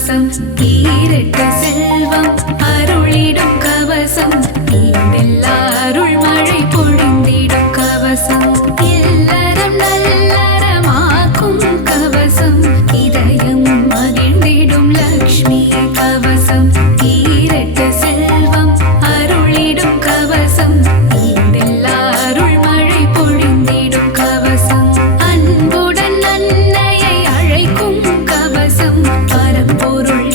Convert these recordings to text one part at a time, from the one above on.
கவசம் ஈரட்ட செல்வம் அருளிடும் கவசம் ஈடெல்லா அருள் மழை பொழிந்திடும் கவசம் இல்லறம் நல்லறமாக்கும் கவசம் இதயம் மகிழ்ந்திடும் லக்ஷ்மி கவசம் ஈரட்ட செல்வம் அருளிடும் கவசம் ஈடெல்லா அருள் மழை பொழிந்திடும் கவசம் அன்புடன் அன்னையை அழைக்கும் கவசம் பரம்பொருள்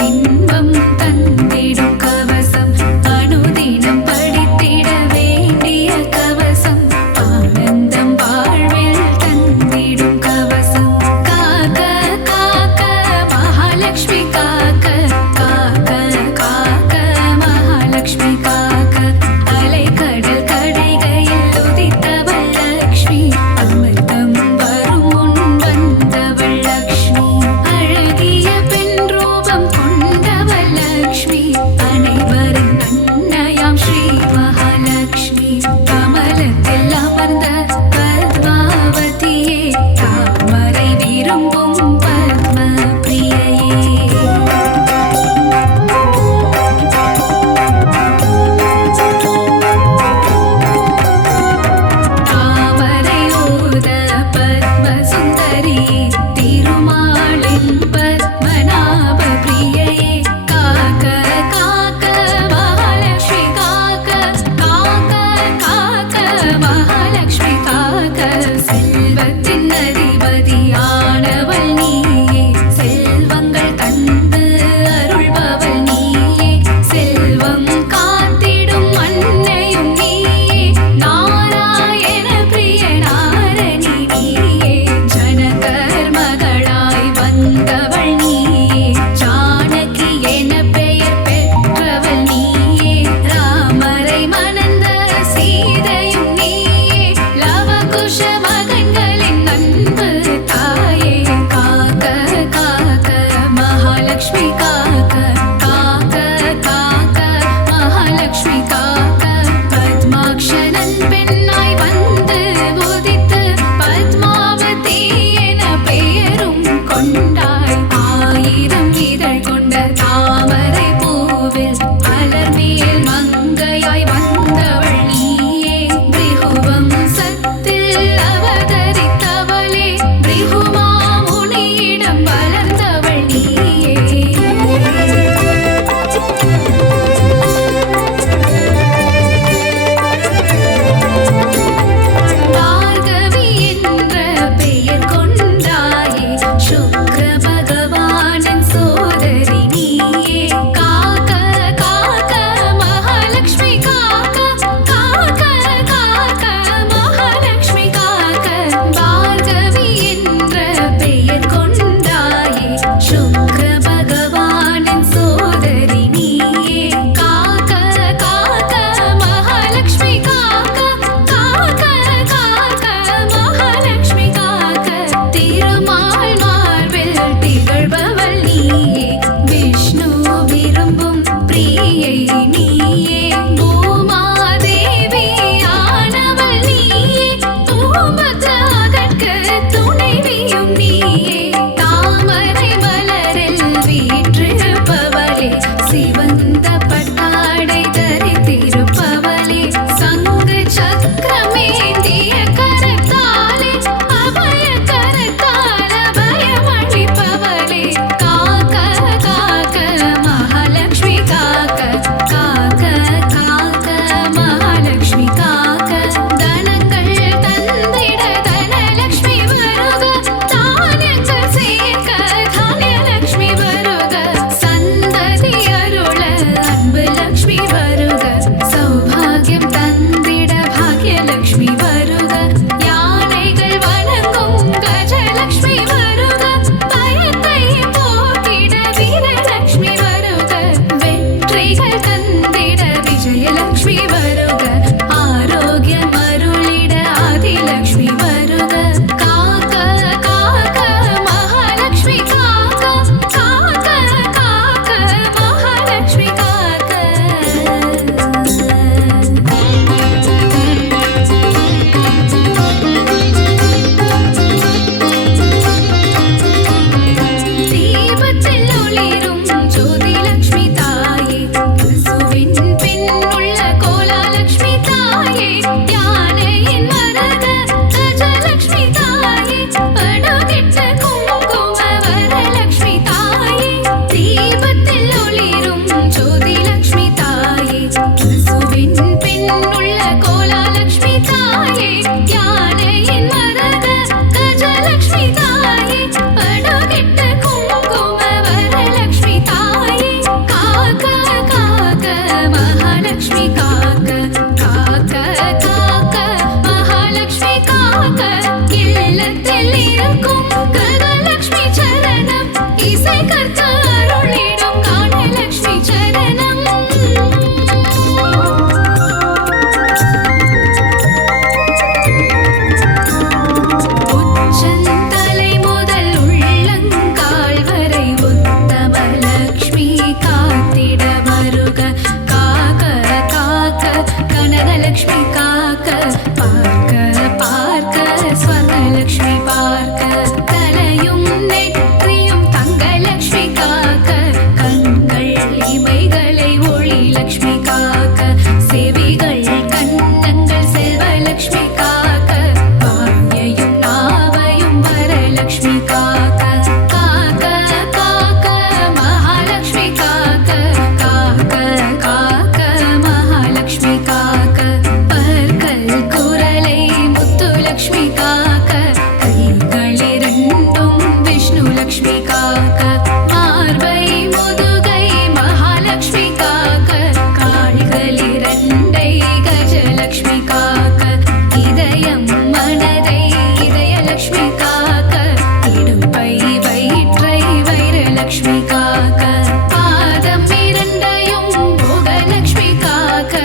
உள்ளத்தில் இருக்கும் கனலட்சுமி சரணம் இசை கற்க அருளிடும் கானலட்சுமி சரணம் உச்சந்தலை முதல் உள்ளங்கால் வரை உத்தமலட்சுமி காத்திட வருக காக்க காக்க கனகலட்சுமி காக்க பார்க்க பார்க்க ஸ்வர்ணலட்சுமி பார்க்க தலையும் நெற்றியும் தங்கலட்சுமி காக்க கண்கள் இமைகளை ஒளி லட்சுமி காக்க செவிகள் கன்னங்கள் செல்வலட்சுமி காக்க வாயையும் நாவையும் வரலட்சுமி காக்க காக்க காக்க மகாலட்சுமி காக்க காக்க காக்க மகாலட்சுமி காக்க பற்கள் குரலை முத்துலட்சுமி காக்க கைகளிரண்டும் விஷ்ணு லட்சுமி காக்க பார்வை முதுகை மகாலட்சுமி காக்க கால்களிரண்டை கஜலட்சுமி காக்க இதயம் மனதை இதயலட்சுமி காக்க இடுப்பை வயிற்றை வைரலட்சுமி காக்க பாதம் இரண்டையும் போகலட்சுமி காக்க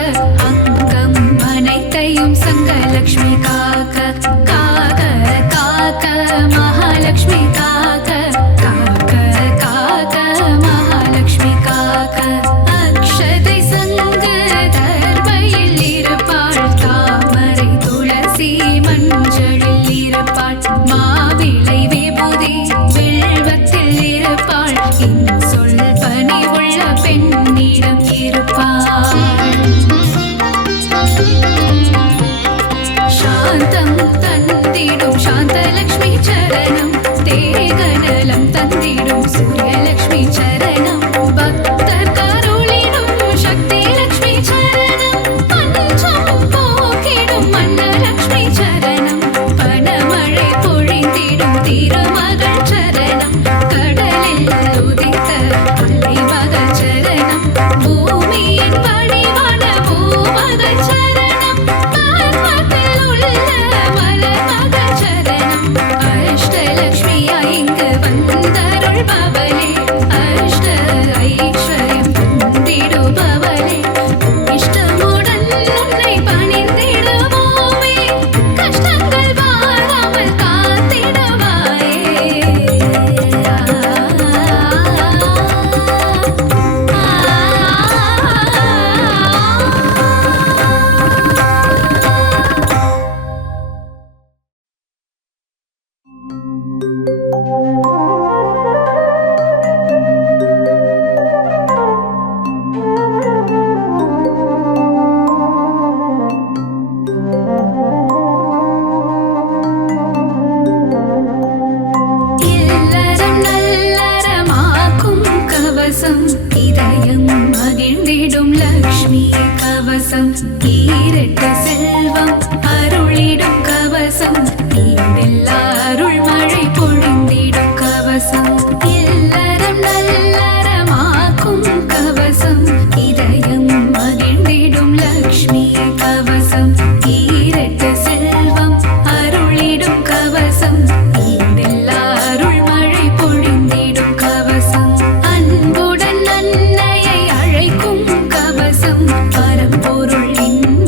அங்கம் அனைத்தையும் சங்கலட்சுமி காக்க காக்க காக்க மகாலட்சுமி காக்க காக்க காக்க மகாலட்சுமி காக்க அக்ஷதை சங்கு தர்பையில் இருப்பாள் தாமரை துளசி மஞ்சளில் இருப்பாள் மாவிளை விபூதி வில்வத்தில் இருப்பாள் சொல் பணிவுள்ள பெண்ணிடம் இருப்பாள் சாந்தம் தந்திடும் சாந்தலட்சுமி சரணம் தேகநலம் தந்திடும் சூரியலட்சுமி சரணம் பக்தர் கருளிடும் சக்தி லட்சுமி சரணம் பஞ்சம் போக்கிடும் மன்னலட்சுமி சரணம் பணமழை பொழிந்திடும் திருமகள் சரணம் கடலில் உதித்த அலைமகள் சரணம் பூமியின் வடிவான பூமகள் சரணம் பர்வத்தில் உள்ள மலர்மகள் சரணம் அஷ்டலட்சுமியா இங்கு வந்தருள்பவளே அஷ்ட ஐஸ்வர்யம் தந்திடுபவளே இஷ்டமுடன் உன்னை பணிந்திடுவோமே கஷ்டங்கள் வாராமல் காத்திடுவாயே இல்லறம் நல்லறமாக்கும் கவசம் இதயம் மகிழ்ந்திடும் லக்ஷ்மி கவசம் ஈரட்ட செல்வம் அருளிடும் கவசம் ஈடெல்லா அருள் மழை பொழிந்திடும் கவசம் இல்லறம் நல்லறமாக்கும் கவசம் இதயம் மகிழ்ந்திடும் லக்ஷ்மி கவசம் ஈரட்ட செல்வம் அருளிடும் கவசம் ஈடெல்லா அருள் மழை பொழிந்திடும் கவசம் அன்புடன் அன்னையை அழைக்கும் கவசம் பரம்பொருள் இன்ப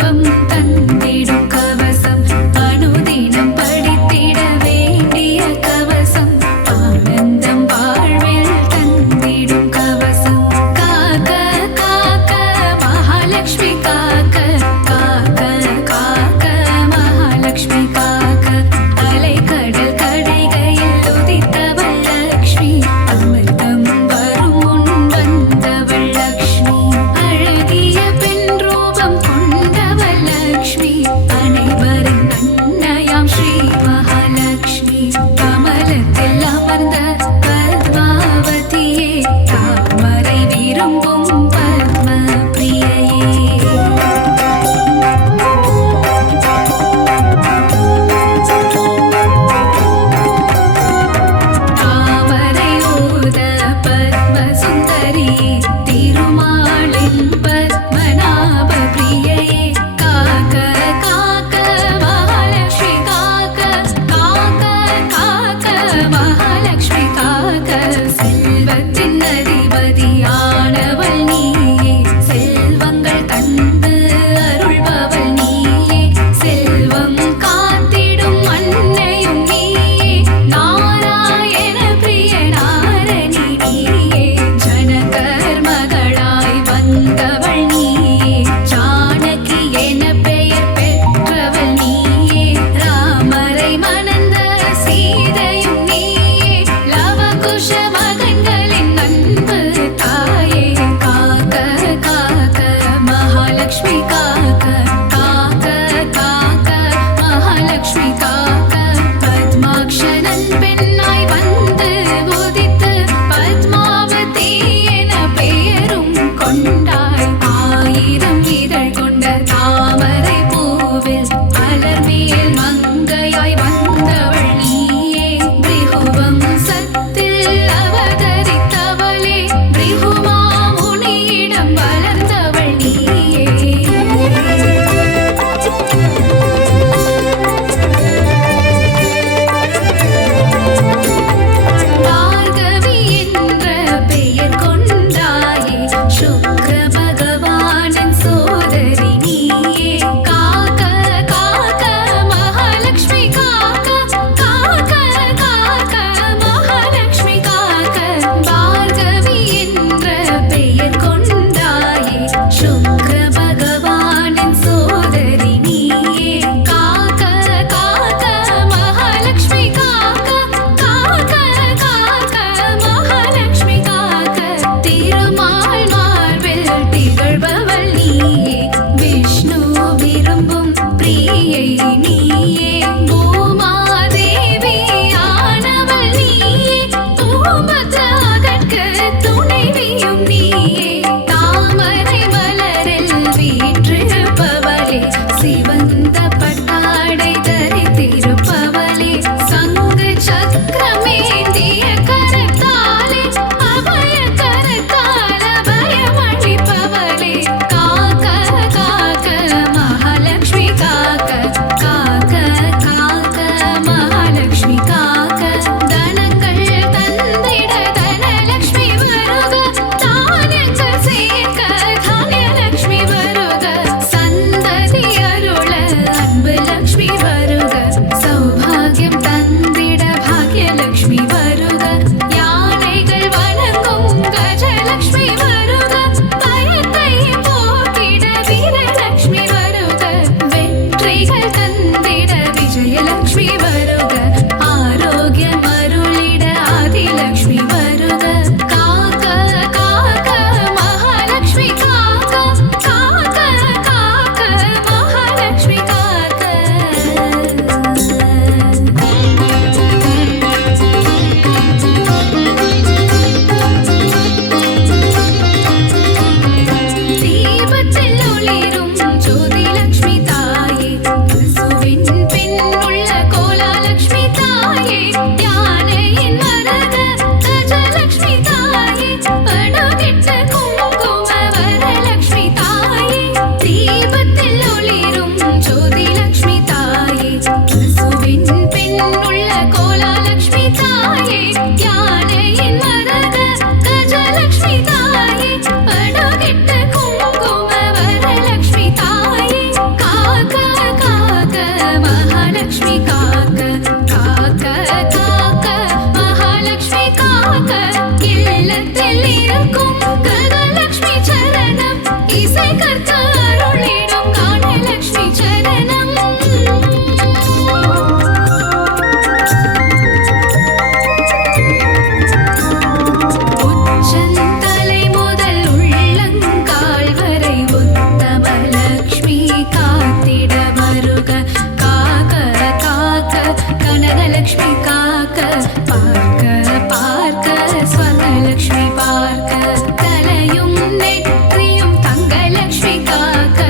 தங்கலக்ஷ்மி காக்க பார்க்க பார்க்க ஸ்வர்ணலக்ஷ்மி பார்க்க தலையும் நெற்றியும் தங்கலக்ஷ்மி காக்க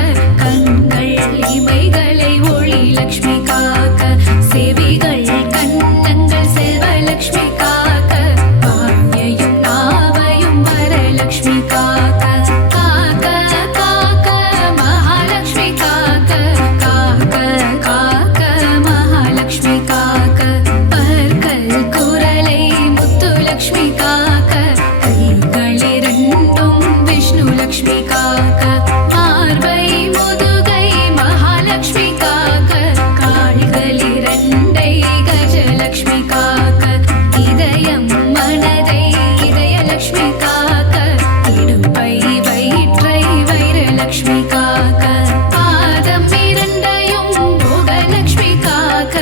கண்கள் இமைகளை ஒளி லக்ஷ்மி காக்க செவிகள் கண்ணங்கள் செல்வலக்ஷ்மி காக்க வாயையும் நாவையும் வரலக்ஷ்மி காக்க காக்க காக்க மகாலக்ஷ்மி காக்க காக்க காக்க மகாலக்ஷ்மி காக்க பற்கள் குரலை முத்துலக்ஷ்மி காக்க கைகளிரண்டும் விஷ்ணு லக்ஷ்மி காக்க மார்பை முதுகை மகாலக்ஷ்மி காக்க கால்களிரண்டை கஜலக்ஷ்மி காக்க இதயம் மனதை இதயலக்ஷ்மி காக்க இடுப்பை வயிற்றை வைரலக்ஷ்மி காக்க பாதம் இரண்டையும் போகலக்ஷ்மி காக்க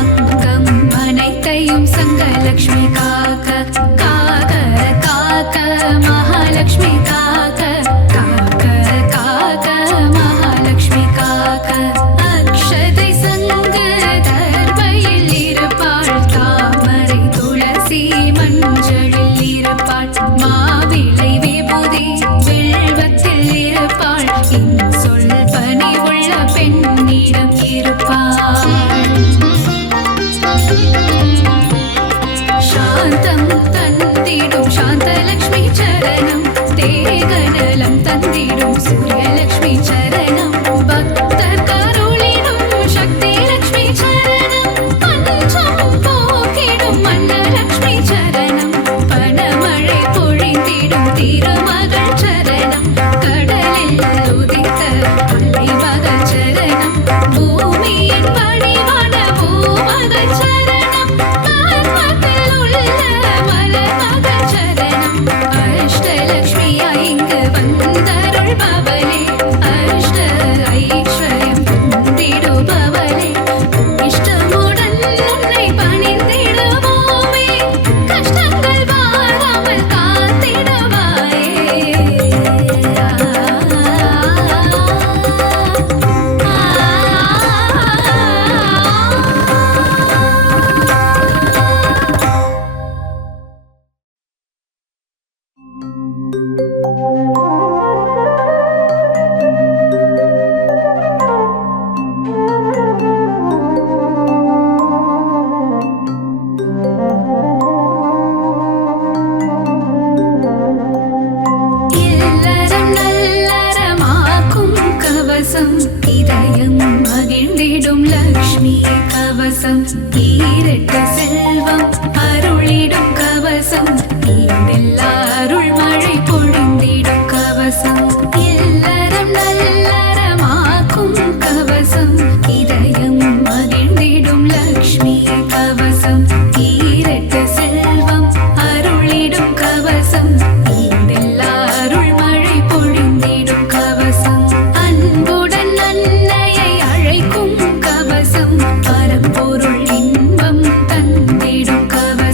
அங்கம் அனைத்தையும் சங்கலக்ஷ்மி காக்க காக்க காக்க மகாலக்ஷ்மி காக்க காக்க காக்க மகாலக்ஷ்மி காக்க அக்ஷதை சங்கு தர்பையில் இருப்பாள் தாமரை துளசி மஞ்சளில் இருப்பாள் மாவிளை விபூதி வில்வத்தில் இருப்பாள் சொல் பணி உள்ள பெண்ணிடம் இருப்பாள் சாந்தம் தந்திடும் சாந்தலக்ஷ்மி சரணம் தேகநலம் தந்திடும் சூரியலக்ஷ்மி சரணம் பக்தர் கருளிடும் சக்தி லக்ஷ்மி சரணம் பஞ்சம் போக்கிடும் மன்னலக்ஷ்மி சரணம் பணமழை பொழிந்திடும் திருமகள் சரணம் கடலில் உதித்த அலைமகள் சரணம் பூமியின் பணிவான பூமகள் சரணம் பர்வத்தில் உள்ள மலர்மகள் சரணம் அஷ்டலக்ஷ்மியா இங்கு வந்தருள்பவளே அஷ்ட ஐஸ்வர்யம் தந்திடுபவளே இஷ்டமுடன் உன்னை பணிந்திடுவோமே கஷ்டங்கள் வாராமல் காத்திடுவாயே இல்லறம் நல்லறமாக்கும் கவசம் இதயம் மகிழ்ந்திடும் லக்ஷ்மி கவசம் ஈரட்டு செல்வம் அருளிடும் கவசம் ஈடெல்லா அருள் மழை பொழிந்திடும் கவசம் இல்லறம் நல்லறமாக்கும் கவசம் இதயம் மகிழ்ந்திடும் லக்ஷ்மி கவசம் ஈரட்டு செல்வம் அருளிடும் கவசம் ஈடெல்லா அருள் மழை பொழிந்திடும் கவசம் அன்புடன் அன்னையை அழைக்கும் கவசம் பரம்பொருள் இன்பம் தந்திடும் கவசம்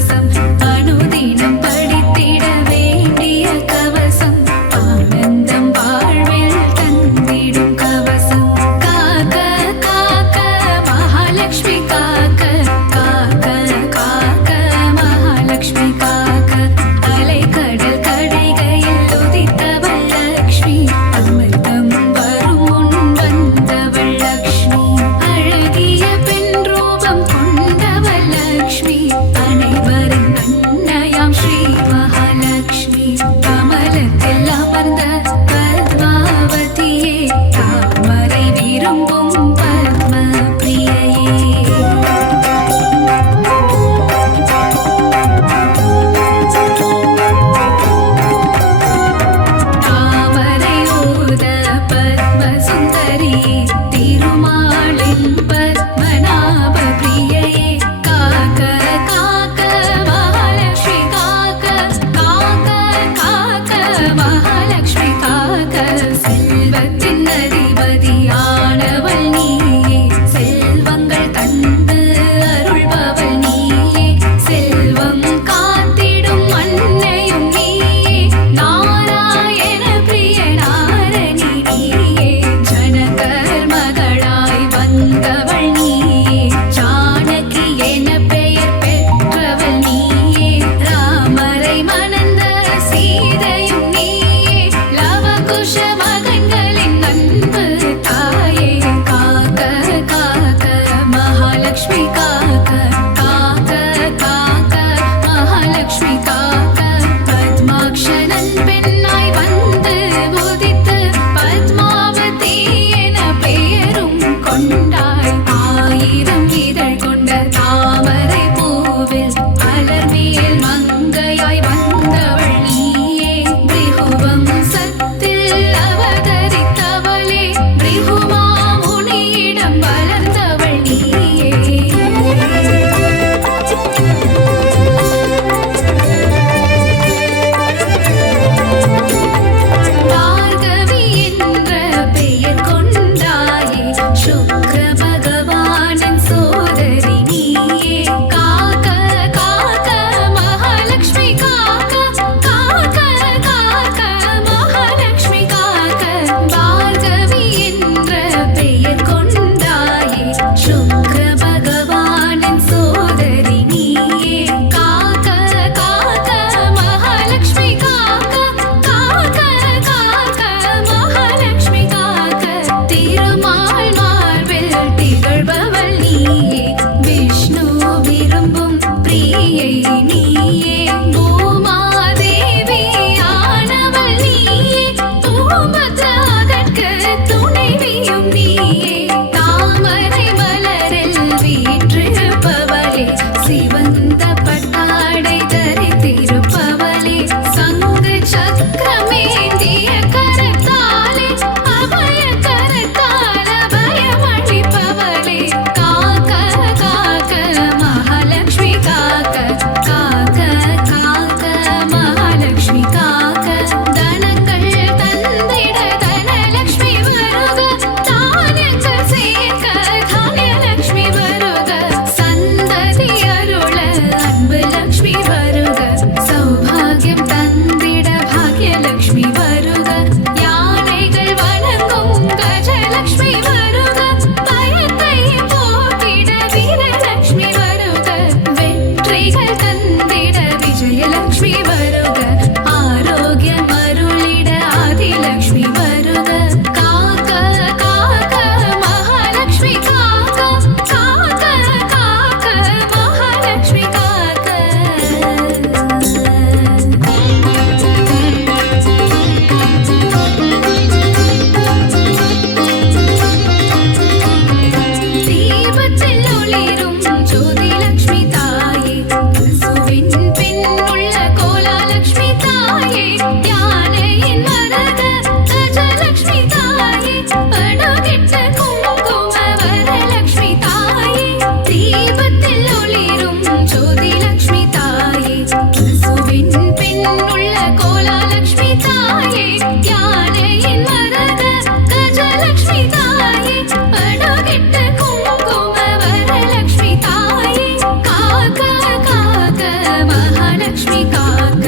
மகாலட்சுமி காக்க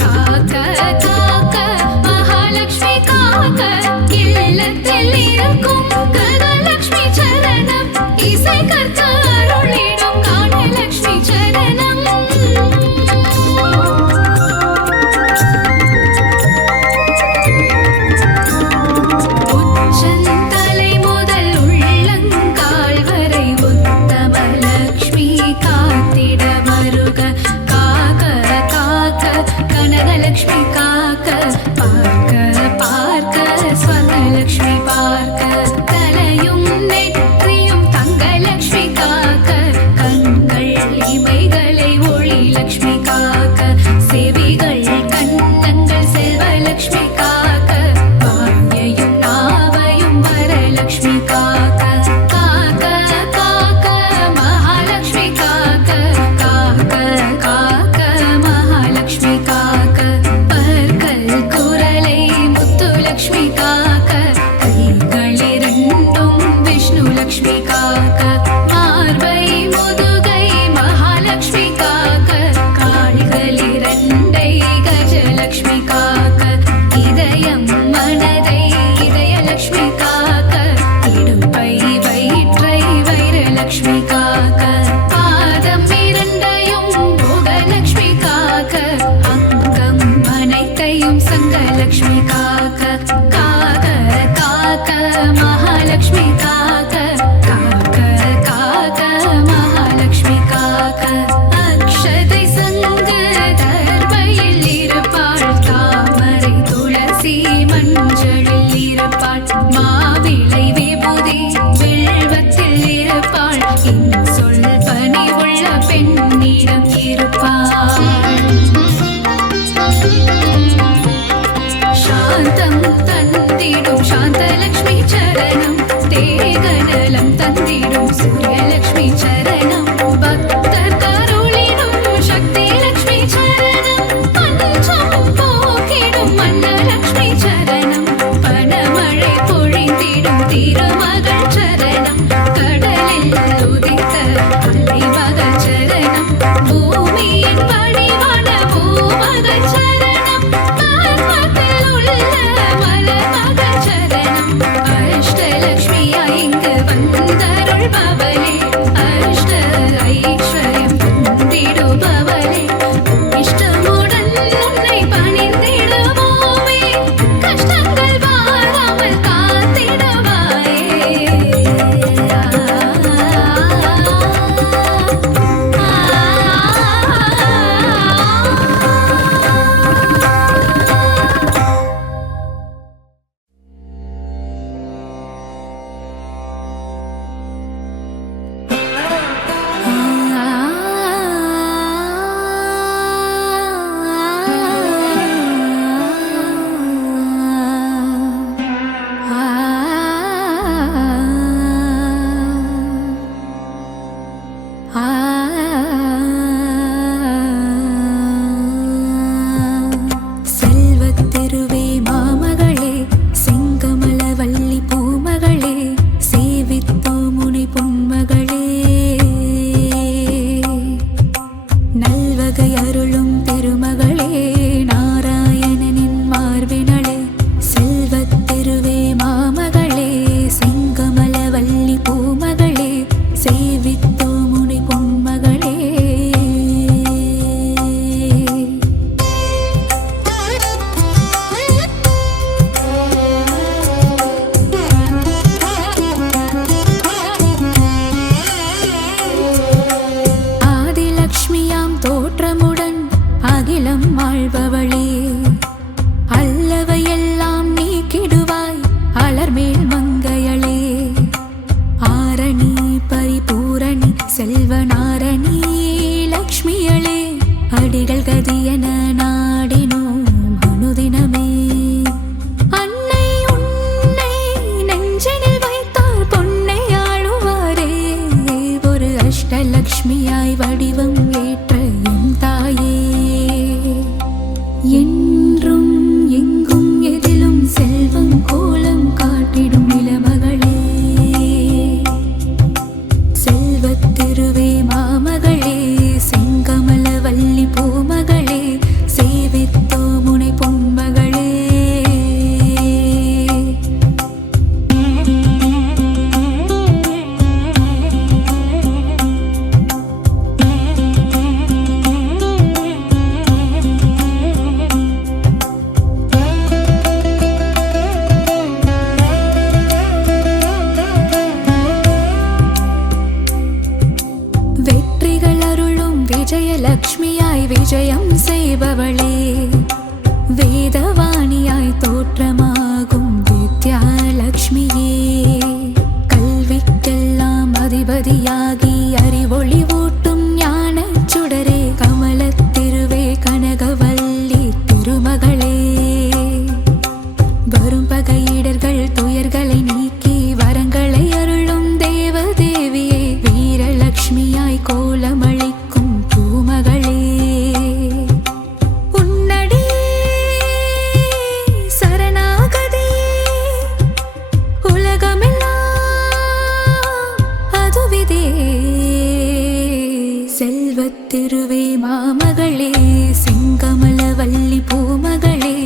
காக்க காக்க மகாலட்சுமி காக்க இல்லத்தில் இருக்கும் கனலட்சுமி சரணம் இசை கற்க அருளிடும் கானலட்சுமி சரணம் உச்சந்தலை முதல் உள்ளங்கால் வரை உத்தமலட்சுமி காத்திட வருக காக்க காக்க கனகலட்சுமி காக்க பார்க்க பார்க்க ஸ்வர்ணலட்சுமி பார்க்க தலையும் நெற்றியும் தங்கலட்சுமி காக்க கண்கள் இமைகளை ஒளி லட்சுமி காக்க செவிகள் கண்ணங்கள் செல்வலட்சுமி காக்க வாயையும் நாவையும் வரலட்சுமி காக்க காக்க காக்க மகாலட்சுமி காக்க காக்க காக்க மகாலட்சுமி காக்க பற்கள் குரலை முத்துலட்சுமி காக்க கைகள் இரண்டும் விஷ்ணு லட்சுமி காக்க மார்பை முதுகை மகாலட்சுமி காக்க கால்கள் இரண்டை கஜலட்சுமி காக்க இதயம் மனதை இதயலட்சுமி காக்க இடுப்பை வயிற்றை வைரலட்சுமி காக்க பாதம் இரண்டையும் போகலட்சுமி காக்க அங்கம் அனைத்தையும் சங்கலட்சுமி காக்க காக்க காக்க மகாலட்சுமி காக்க காக்க காக்க மகாலட்சுமி காக்க அக்ஷதை சங்கு தர்பையில் இருப்பாள் தாமரை துளசி மஞ்சளில் இருப்பாள் மாவிளை விபூதி வில்வத்தில் இருப்பாள் சொல் பணிவுள்ள பெண்ணிடம் இருப்பாள் சாந்தம் தந்திடும் சாந்தலட்சுமி சரணம் தேகநலம் தந்திடும் சூரியலட்சுமி சரணம் பக்தர் கருளிடும் சக்தி லட்சுமி சரணம் பஞ்சம் போக்கிடும் மன்னலட்சுமி சரணம் பணமழை பொழிந்திடும் திருமகள் சரணம் கடலில் உதித்த அலைமகள் சரணம் பூமியின் வடிவான பூமகள் சரணம் பத்மத்தில் உள்ள மலர்மகள் சரணம் அஷ்டலட்சுமியா இங்கு வந்தருள்பவளே விஜயலக்ஷ்மியாய் விஜயம் செய்பவளே, வேதவாணியாய் தோற்றமாகும் வித்யாலக்ஷ்மியே, கல்விக்கெல்லாம் அதிபதியாகி அறிவொளி ஊட்டும் ஞானச் சுடரே, கமலத்திருவே கனகவல்லி திருமகளே, வரும் பகையிடர்கள் துயர்களை நீக்கி வரங்களை அருளும் தேவதேவியே, வீரலக்ஷ்மியாய் கோலமளிக்கும் பூமகளே, உன்னடி சரணாகதி உலகமெல்லாம் அதுவிதே, செல்வத்திருவே மாமகளே, செங்கமலவல்லி பூமகளே,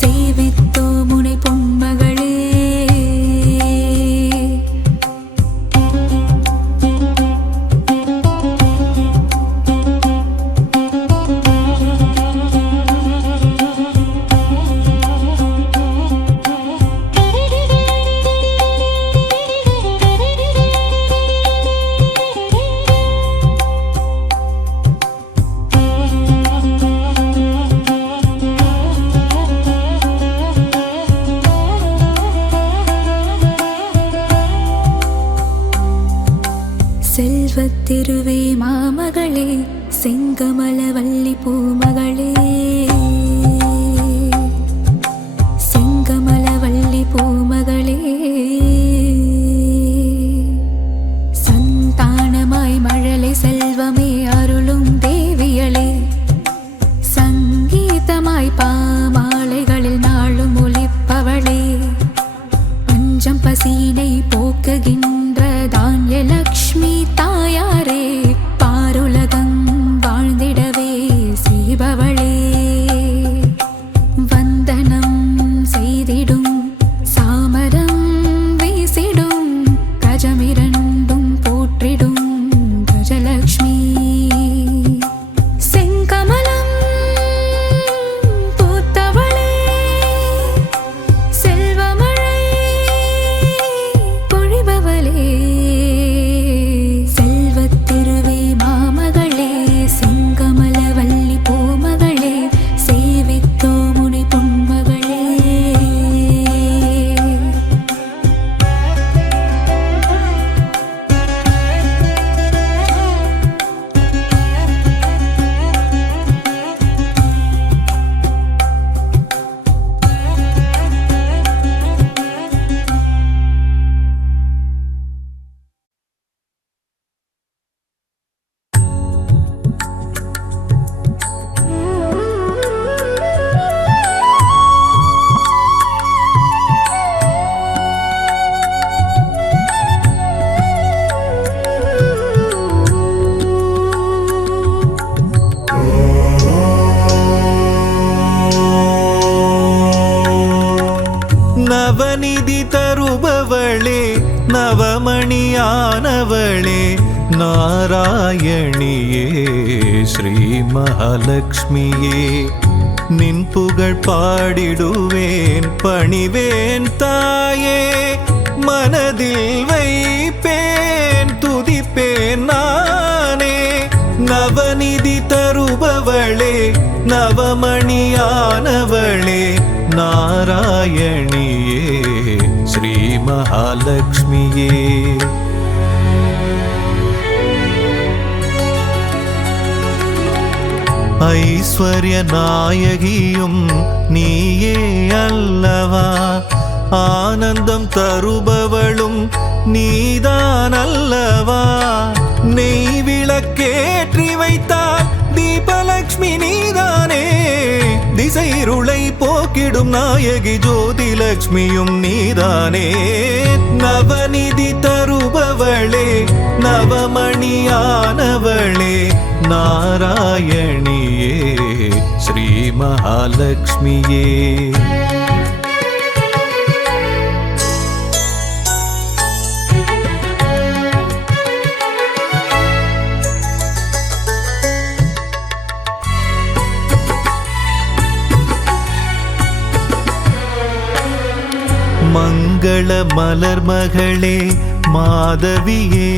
சேவித்தோ முனை பொன்மகளே. செல்வத்திருவே மாமகளே, செங்கமலவல்லி பூமகளே, செங்கமலவல்லி பூமகளே, சந்தானமாய் மழலை செல்வமே அருளும் தேவியளே, சங்கீதமாய் பாமாலைகளில் நாளும் ஒலிப்பவளே, பஞ்சம் பசியினை போக்குகின்ற தான்யலக்ஷ்மி தாயாரே, பாருலகம் வாழ்ந்திடவே செய்பவளே, வந்தனம் செய்திடும் சாமரம் வீசிடும் கஜமிரண்டும் போற்றிடும் கஜலக்ஷ்மி, செங்கமலம் பூத்தவளே, செல்வமழை பொழிபவளே, செல்வத்திருவே மாமகளே, செங்கமலவல்லி பூமகளே, சேவித்தோ முனை பொன்மகளே. நவநிதி தருபவளே, நவமணியானவளே, நாராயணியே, ஸ்ரீ மகாலட்சுமியே, நின் புகழ் பாடிடுவேன் பணிவேன் தாயே, மனதில் வைப்பேன் துதிப்பேன் நானே, நவநிதி தருபவளே, நவமணியானவளே, நாராயணியே, ஸ்ரீ மகாலட்சுமியே. ஐஸ்வர்ய நாயகியும் நீயே அல்லவா, ஆனந்தம் தருபவளும் நீதான் அல்லவா, நெய் விளக்கேற்றி வைத்தால் தீபலக்ஷ்மி நீதானே, திசைருளை போக்கிடும் நாயகி ஜோதிலக்ஷ்மியும் நீதானே, நவநிதி தருபவளே, நவமணியானவளே, நாராயணியே, ஸ்ரீ மகாலட்சுமியே. மங்கள மலர் மகளே மாதவியே,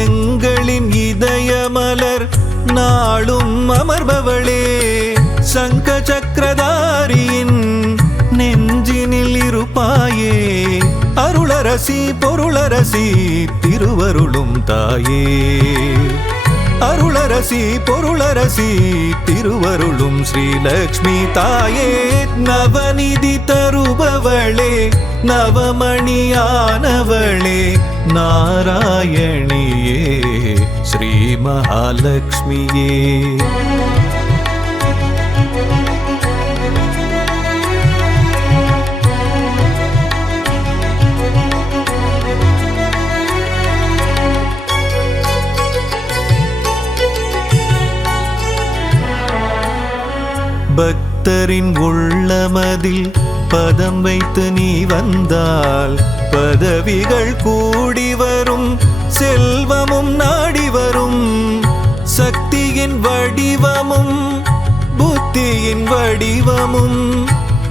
எங்களின் இதய மலர் நாளும் அமர்பவளே சங்க சக்கரதாரியின் நெஞ்சினில் இருப்பாயே அருளரசி பொருளரசி திருவருளும் தாயே அருளரசி பொருளரசி திருவருளும் ஸ்ரீலக்ஷ்மி தாயே நவநிதி தருபவளே நவமணியானவளே நாராயணியே ஸ்ரீ மகாலட்சுமியே பக்தரின் உள்ளமதில் பதம் வைத்து நீ வந்தால் பதவிகள் கூடி வரும் செல்வமும் நாடி வரும் சக்தியின் வடிவமும் புத்தியின் வடிவமும்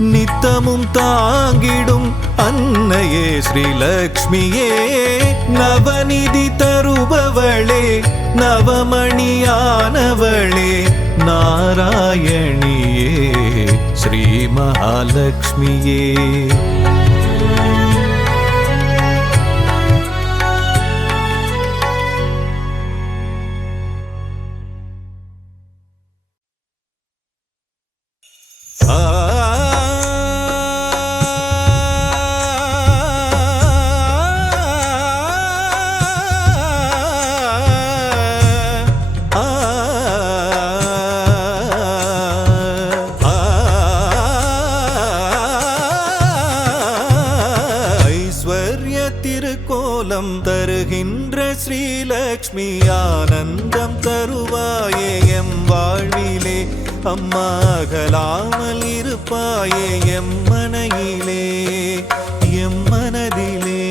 நித்தமும் தாங்கிடும் அன்னையே ஸ்ரீலக்ஷ்மியே நவநிதி தருபவளே நவமணியானவளே நாராயணியே ஸ்ரீ மகாலட்சுமியே திருக்கோலம் தருகின்ற ஸ்ரீலக்ஷ்மி ஆனந்தம் தருவாயே எம் வாழ்விலே அம்மா அகலாமல் இருப்பாயே எம் மனையிலே எம் மனதிலே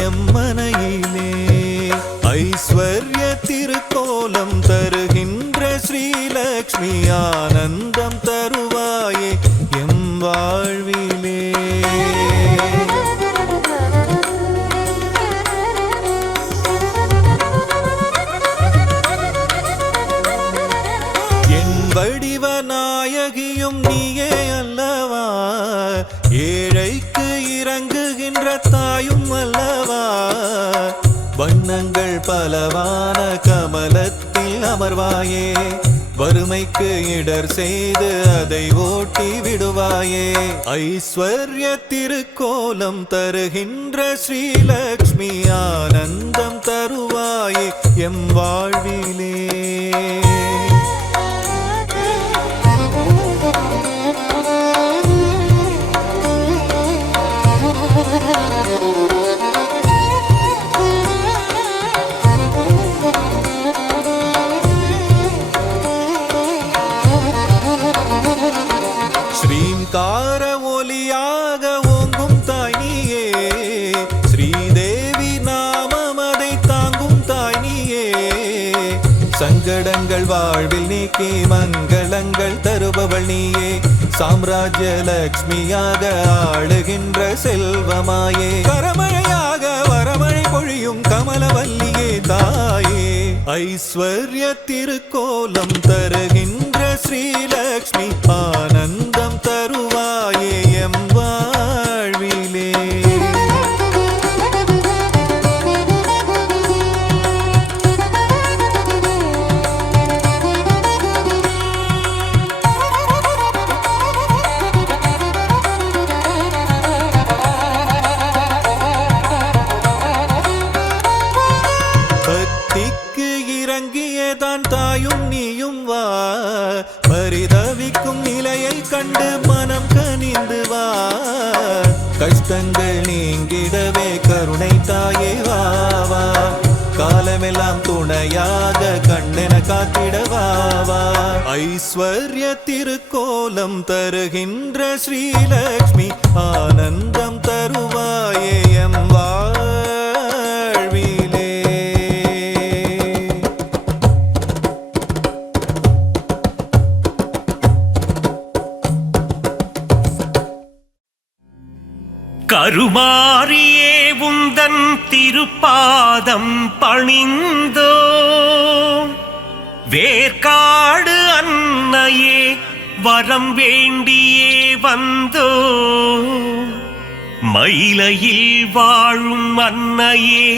எம் மனையிலே ஐஸ்வர்ய திருக்கோலம் தருகின்ற ஸ்ரீலக்ஷ்மி ஆனந்தம் தருவாயே எம் வாழ்விலே வடிவநாயகியும் நீயே அல்லவா ஏழைக்கு இறங்குகின்ற தாயும் அல்லவா வண்ணங்கள் பலவான கமலத்தில் அமர்வாயே வறுமைக்கு இடர் செய்து அதை ஓட்டி விடுவாயே ஐஸ்வர்ய திருக்கோலம் தருகின்ற ஸ்ரீலக்ஷ்மி ஆனந்தம் தருவாயே எம் வாழ்விலே ஸ்ரீங்கார ஒலியாக ஓங்கும் தாய் நீயே ஸ்ரீதேவி நாமம் அதை தாங்கும் தாய் நீயே சங்கடங்கள் வாழ்வில் நீக்கி மங்களங்கள் தருபவள் நீயே சாம்ராஜ்ய லக்ஷ்மியாக ஆளுகின்ற செல்வமாயே கரமழையாக வரமழை பொழியும் கமலவல்லியே தாயே ஐஸ்வர்ய திருக்கோலம் தருகின்ற ஸ்ரீலக்ஷ்மி ஆனந்தம் தருவாயே எம் வாழ்விலே பக்திக்கு இறங்கியதான் தாயும் நீயும் வா பரிதவிக்கும் நிலையை கண்டு மனம் கனிந்து வா கஷ்டங்கள் நீங்கிடவே கருணை தாயே வா வா காலமெல்லாம் துணையாக கண்ணென காத்திடவா வா ஐஸ்வர்ய திருக்கோலம் தருகின்ற ஸ்ரீலக்ஷ்மி ஆனந்தம் தருவாயே எம் வாழ்விலே கருமாரியே உந்தன் திருப்பாதம் பணிந்தோ வேர்க்காடு அன்னையே வரம் வேண்டியே வந்தோ மயிலையில் வாழும் அன்னையே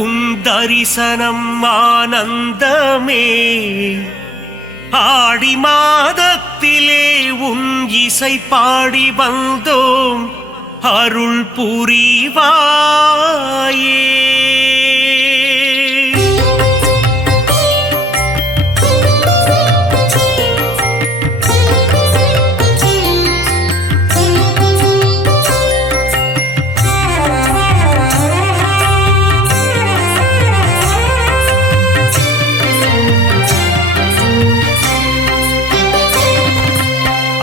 உன் தரிசனம் ஆனந்தமே ஆடி மாதத்திலே உன் இசை பாடி வந்தோம் அருள் புரிவாயே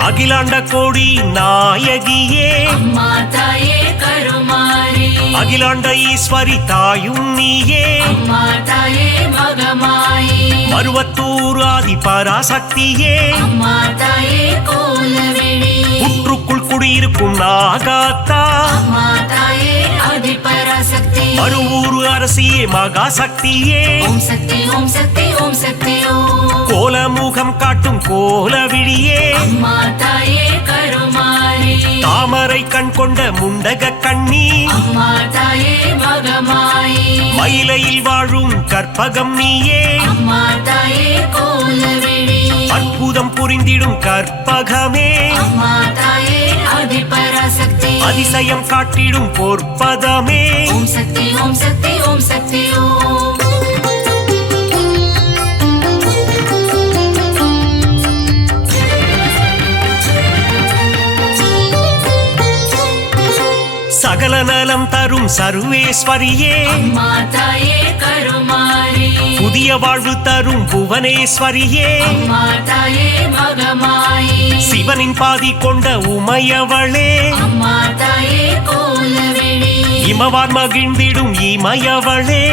அகிலாண்ட கோடி நாயகியே மாதாயே கருமாரி அகிலாண்ட ஈஸ்வரி தாயும் நீயே மாதாயே மகமாயி மருவத்தூர் ஆதி பராசக்தியே மாதாயே கோலவிழி புற்றுக்குள் குடியிருக்கும் நாகாத்தா மாதாயே ஆதி பராசக்தி மருவூர் அரசியே மகாசக்தியே ஓம் சக்தி ஓம் சக்தி ஓம் சக்தி ஓம் கோலமுகம் காட்டும் கோலவிழியே மாதாயே கருமாரி தாமரை கண் கொண்ட முண்டக கண்ணி மாதாயே மகமாயி மயிலையில் வாழும் கற்பகம் நீயே மாதாயே கோலவிழி அற்புதம் புரிந்திடும் கற்பகமே மாதாயே ஆதி பராசக்தி அதிசயம் காட்டிடும் பொற்பதமே ஓம் சக்தி ஓம் சக்தி ஓம் சக்தி ஓம் சகல நலம் தரும் சர்வேஸ்வரியே மாதாயே கருமாரி புதிய வாழ்வு தரும் புவனேஸ்வரியே மாதாயே மகமாயி சிவனின் பாதி கொண்ட உமையவளே மாதாயே கோலவிழி இமவான் மகிழ்ந்திடும் இமயவளே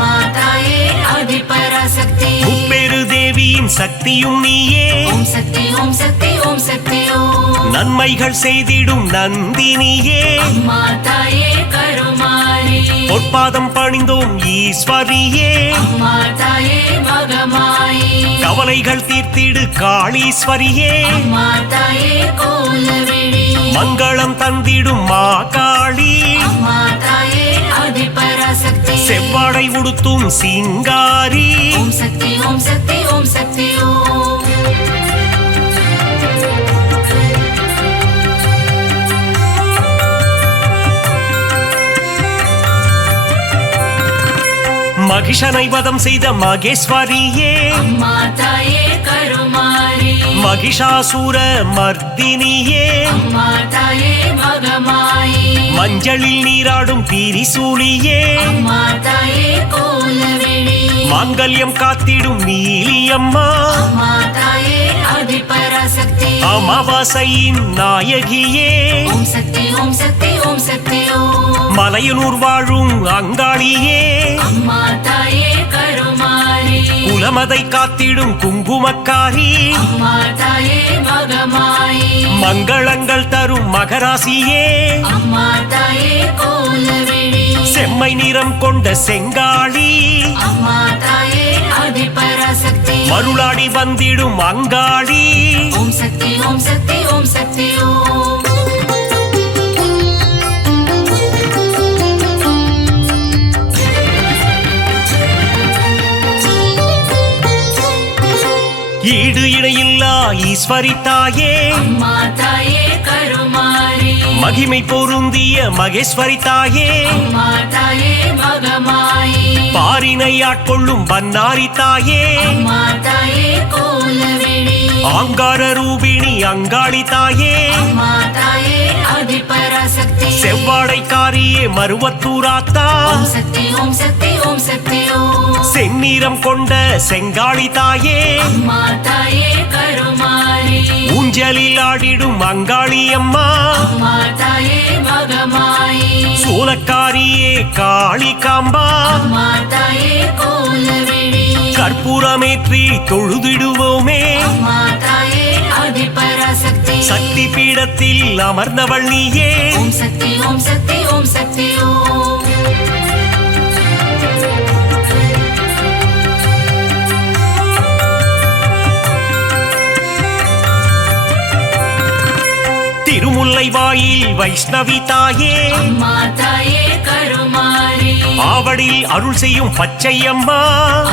மாதாயே ஆதி பராசக்தி முப்பெரு தேவியின் சக்தியும் நீயே ஓம் சக்தி ஓம் சக்தி ஓம் சக்தி ஓம் நன்மைகள் செய்திடும் நந்தினியே மாதாயே கருமாரி பொற்பாதம் பணிந்தோம் ஈஸ்வரியே மாதாயே மகமாயி கவலைகள் தீர்த்திடு காளீஸ்வரியே மாதாயே கோலவிழி மங்களம் தந்திடும் மாகாளி மாதாயே ஆதி பராசக்தி செவ்வாடை உடுத்தும் சிங்காரி ஓம் சக்தி ஓம் சக்தி ஓம் சக்தி ஓம் மகிஷனை வதம் செய்த மகேஸ்வரியே மாதாயே கருமாரி மகிஷாசூர மர்தினியே மாதாயே மகமாயி மஞ்சளில் நீராடும் திரிசூலியே மாதாயே கோலவிழி மாங்கல்யம் காத்திடும் நீலியம்மா மாதாயே ஆதி பராசக்தி அமாவாசையின் நாயகியே ஓம் சக்தி ஓம் சக்தி ஓம் சக்தி ஓம் மலையனூர் வாழும் அங்காளியே மாதாயே கருமாரி குலமதை காத்திடும் குங்குமக்காரி மாதாயே மகமாயி மங்களங்கள் தரும் மகராசியே மாதாயே கோலவிழி செம்மை நிறம் கொண்ட செங்காளி மாதாயே ஆதி பராசக்தி மருளாடி வந்திடும் அங்காளி ஓம் சக்தி ஓம் சக்தி ஓம் சக்தி ஓம் ஈடு இணையில்லா ஈஸ்வரி தாயே மாதாயே கருமாரி மகிமை பொருந்திய மகேஸ்வரி தாயே மாதாயே மகமாயி பாரினை ஆட்கொள்ளும் பன்னாரி தாயே மாதாயே கோலவிழி ஆங்கார ரூபிணி அங்காளி தாயே மாதாயே ஆதி பராசக்தி செவ்வாடைக்காரியே மருவத்தூராத்தா ஓம் சக்தி ஓம் சக்தி ஓம் சக்தி ஓம் செந்நிறம் கொண்ட செங்காளி தாயே மாதாயே கருமாரி ஊஞ்சலில் ஆடிடும் அங்காளி அம்மா மாதாயே மகமாயி சூலக்காரியே காளி காம்பா மாதாயே கோலவிழி கற்பூரமேற்றி தொழுதிடுவோமே மாதாயே ஆதி பராசக்தி சக்தி பீடத்தில் அமர்ந்தவள் நீயே ஓம் சக்தி ஓம் சக்தி ஓம் சக்தி ஓம் நுழைவாயில் வைஷ்ணவி தாயே அம்மா தாயே கருமாரி ஆவடில் அருள் செய்யும் பச்சையம்மா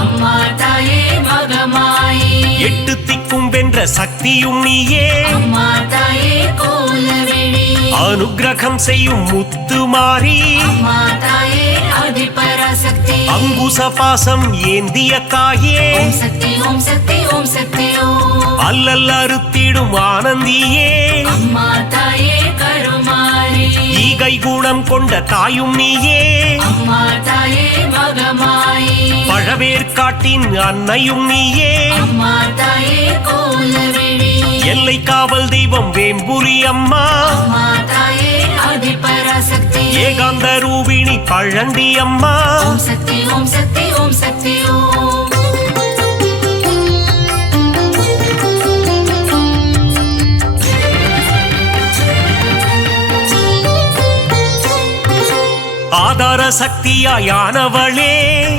அம்மா தாயே மகமாயி 8 திக்கும் வென்ற சக்தியும் நீயே அம்மா தாயே கோலவிழி அனுக்கிரகம் செய்யும் முத்துமாரி அம்மா தாயே ஆதிபராசக்தி அங்குச பாசம் ஏந்திய தாயே ஓம் சக்தி ஓம் சக்தி ஓம் சக்தி ஓம் அல்லல் அறுத்திடும் ஆனந்தியே அம்மா தாயே கருமாரி ஈகை குணம் கொண்ட தாயும் நீயே அம்மா தாயே மகமாயி பழவேற்காட்டின் அன்னையும் நீயே அம்மா தாயே கோலவிழி எல்லை காவல் தெய்வம் வேம்புரி அம்மா அம்மா தாயே ஆதிபராசக்தி ஏகாந்த ரூபிணி பழந்தி அம்மா ஓம் சக்தி ஓம் சக்தி ஓம் சக்தி ஓம் ஆதார சக்தியாயானவளே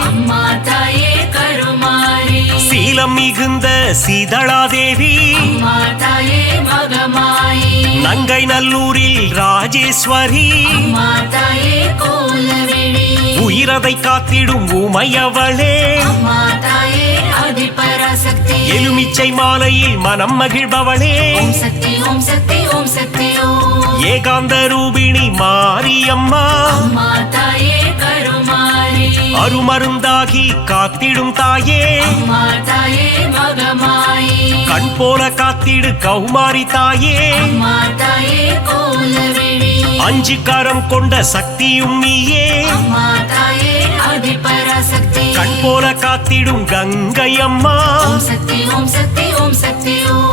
அம்மா தாயே கருமாரி சீலம் மிகுந்த சீதளாதேவி அம்மா தாயே மகமாயி நங்கை நல்லூரில் ராஜேஸ்வரி அம்மா தாயே கோலவிழி உயிரதை காத்திடும் உமையவளே அம்மா தாயே ஆதிபராசக்தி எலுமிச்சை மாலையில் மனம் மகிழ்பவளே ஓம் சக்தி ஓம் சக்தி ஓம் சக்தி ஓம் ஏகாந்த ரூபிணி மாரியம்மா அம்மா தாயே கருமாரி அருமருந்தாகி காத்திடும் தாயே அம்மா தாயே மகமாயி கண் போல காத்திடு கௌமாரி தாயே அம்மா தாயே கோலவிழி 5 கரம் கொண்ட சக்தியும் நீயே அம்மா தாயே ஆதிபராசக்தி கண் போல காத்திடும் கங்கை அம்மா ஓம் சக்தி ஓம் சக்தி ஓம் சக்தி ஓம்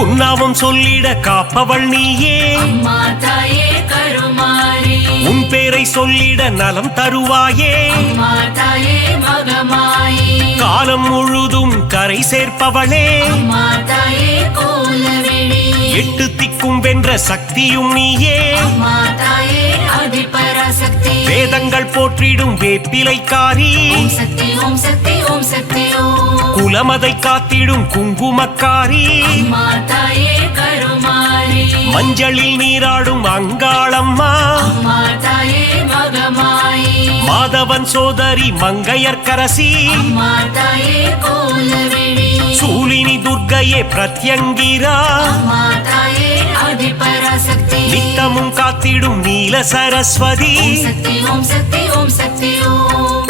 உன்னாமம் சொல்லிட காப்பவள் நீயே அம்மா தாயே கருமாரி உன் பேரை சொல்லிட நலம் தருவாயே அம்மா தாயே மகமாயி காலம் முழுதும் கரை சேர்ப்பவளே அம்மா தாயே கோலவிழி 8 திக்கும் வென்ற சக்தியும் நீயே அம்மா தாயே ஆதிபராசக்தி வேதங்கள் போற்றிடும் வேப்பிலைக்காரி ஓம் சக்தி ஓம் சக்தி ஓம் சக்தி ஓம் குலமதை காத்திடும் குங்குமக்காரி அம்மா தாயே கருமாரி மஞ்சளில் நீராடும் அங்காளம்மா அம்மா தாயே மகமாயி மாதவன் சோதரி மங்கையர்க்கரசி அம்மா தாயே கோலவிழி சூலினி துர்க்கையே பிரத்யங்கிரா அம்மா தாயே ஆதிபராசக்தி நித்தமும் காத்திடும் நீல சரஸ்வதி ஓம் சக்தி ஓம் சக்தி ஓம் சக்தி ஓம்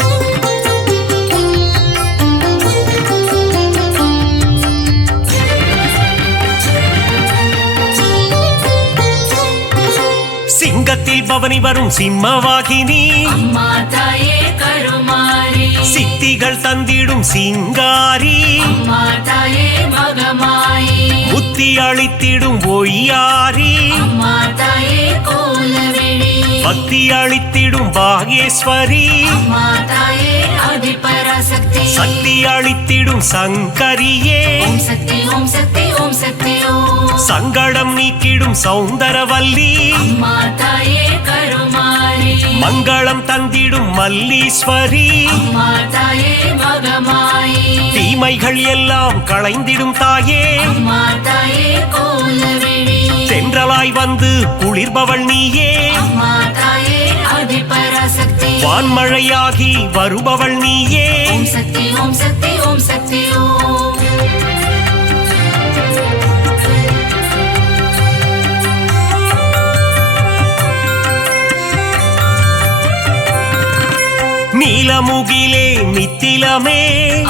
சிங்கத்தில் பவனி வரும் சிம்மவாகினி அம்மா தாயே கருமாரி சித்திகள் தந்திடும் சிங்காரி அம்மா தாயே மகமாயி புத்தி அளித்திடும் ஒய்யாரி அம்மா தாயே கோலவிழி பக்தி அளித்திடும் பாகேஸ்வரி அம்மா தாயே ஆதிபராசக்தி சக்தி அளித்திடும் சங்கரியே ஓம் சக்தி ஓம் சக்தி ஓம் சக்தி ஓம் சங்கடம் நீக்கிடும் சௌந்தரவல்லி அம்மா தாயே கருமாரி மங்களம் தந்திடும் மல்லீஸ்வரி அம்மா தாயே மகமாயி தீமைகள் எல்லாம் களைந்திடும் தாயே அம்மா தாயே கோலவிழி தென்றலாய் வந்து குளிர்பவள் நீயே அம்மா தாயே ஆதிபராசக்தி வான்மழையாகி வருபவள் நீயே ஓம் சக்தி ஓம் சக்தி ஓம் சக்தி ஓம் நீலமுகிலே நித்திலமே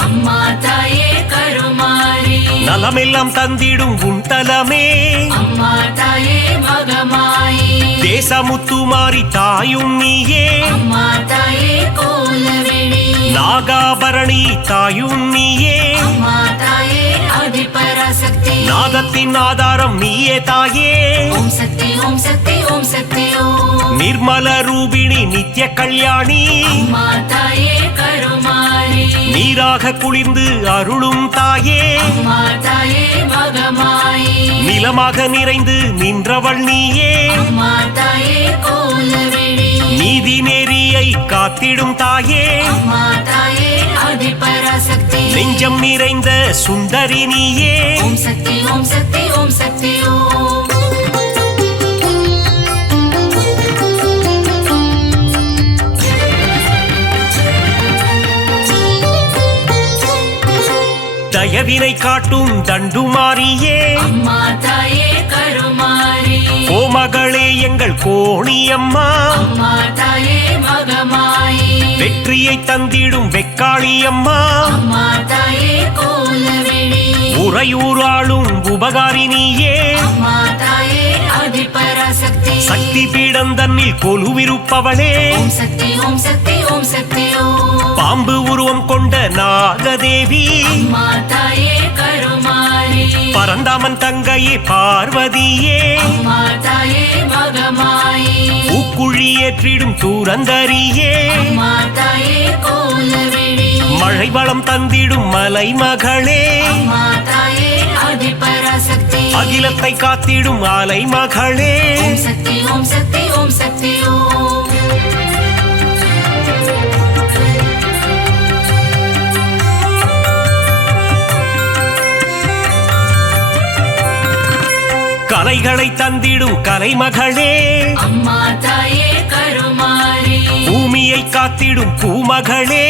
அம்மா தாயே கருமாரி நலமெல்லாம் தந்திடும் குண்டலமே அம்மா தாயே மகமாயி தேசமுத்துமாரி தாயும் நீயே அம்மா தாயே கோலவிழி நாகாபரணி தாயும் நீயே அம்மா தாயே ஆதிபராசக்தி நாதத்தின் ஆதாரம் நீயே தாயே ஓம் சக்தி ஓம் சக்தி ஓம் சக்தி ஓம் நிர்மல ரூபிணி நித்ய கல்யாணி அம்மா தாயே கருமாரி நீராக குளிர்ந்து அருளும் தாயே அம்மா தாயே மகமாயி நிலமாக நிறைந்து நின்றவள் நீயே அம்மா தாயே கோலவிழி நீதி நெறியை காத்திடும் தாயே அம்மா தாயே ஆதிபராசக்தி நெஞ்சம் நிறைந்த சுந்தரி நீயே ஓம் சக்தி ஓம் சக்தி ஓம் சக்தி ஓம் தயவினை காட்டும் தண்டுமாரியே அம்மா தாயே கருமாரி கோமகளே எங்கள் கோணியம்மா அம்மா தாயே மகமாயி வெற்றியை தந்திடும் வெக்காளியம்மா அம்மா தாயே கோலவிழி உறையூராளும் உபகாரினியே அம்மா தாயே ஆதிபராசக்தி சக்தி பீடம் தன்னில் கொலுவிருப்பவளே ஓம் சக்தி ஓம் சக்தி ஓம் சக்தி ஓம் பாம்பு உருவம் கொண்ட நாகதேவி அம்மா தாயே கருமாரி பரந்தாமன் தங்கையே பார்வதியே அம்மா தாயே மகமாயி பூக்குழி ஏற்றிடும் தூரந்தரியே அம்மா தாயே கோலவிழி மழை வளம் தந்திடும் மலை மகளே அம்மா தாயே ஆதிபராசக்தி அகிலத்தை காத்திடும் ஆலை மகளே ஓம் சக்தி ஓம் சக்தி ஓம் சக்தி ஓம் கலைகளை தந்திடும் கலைமகளே அம்மா தாயே கருமாரி பூமியை காத்திடும் பூமகளே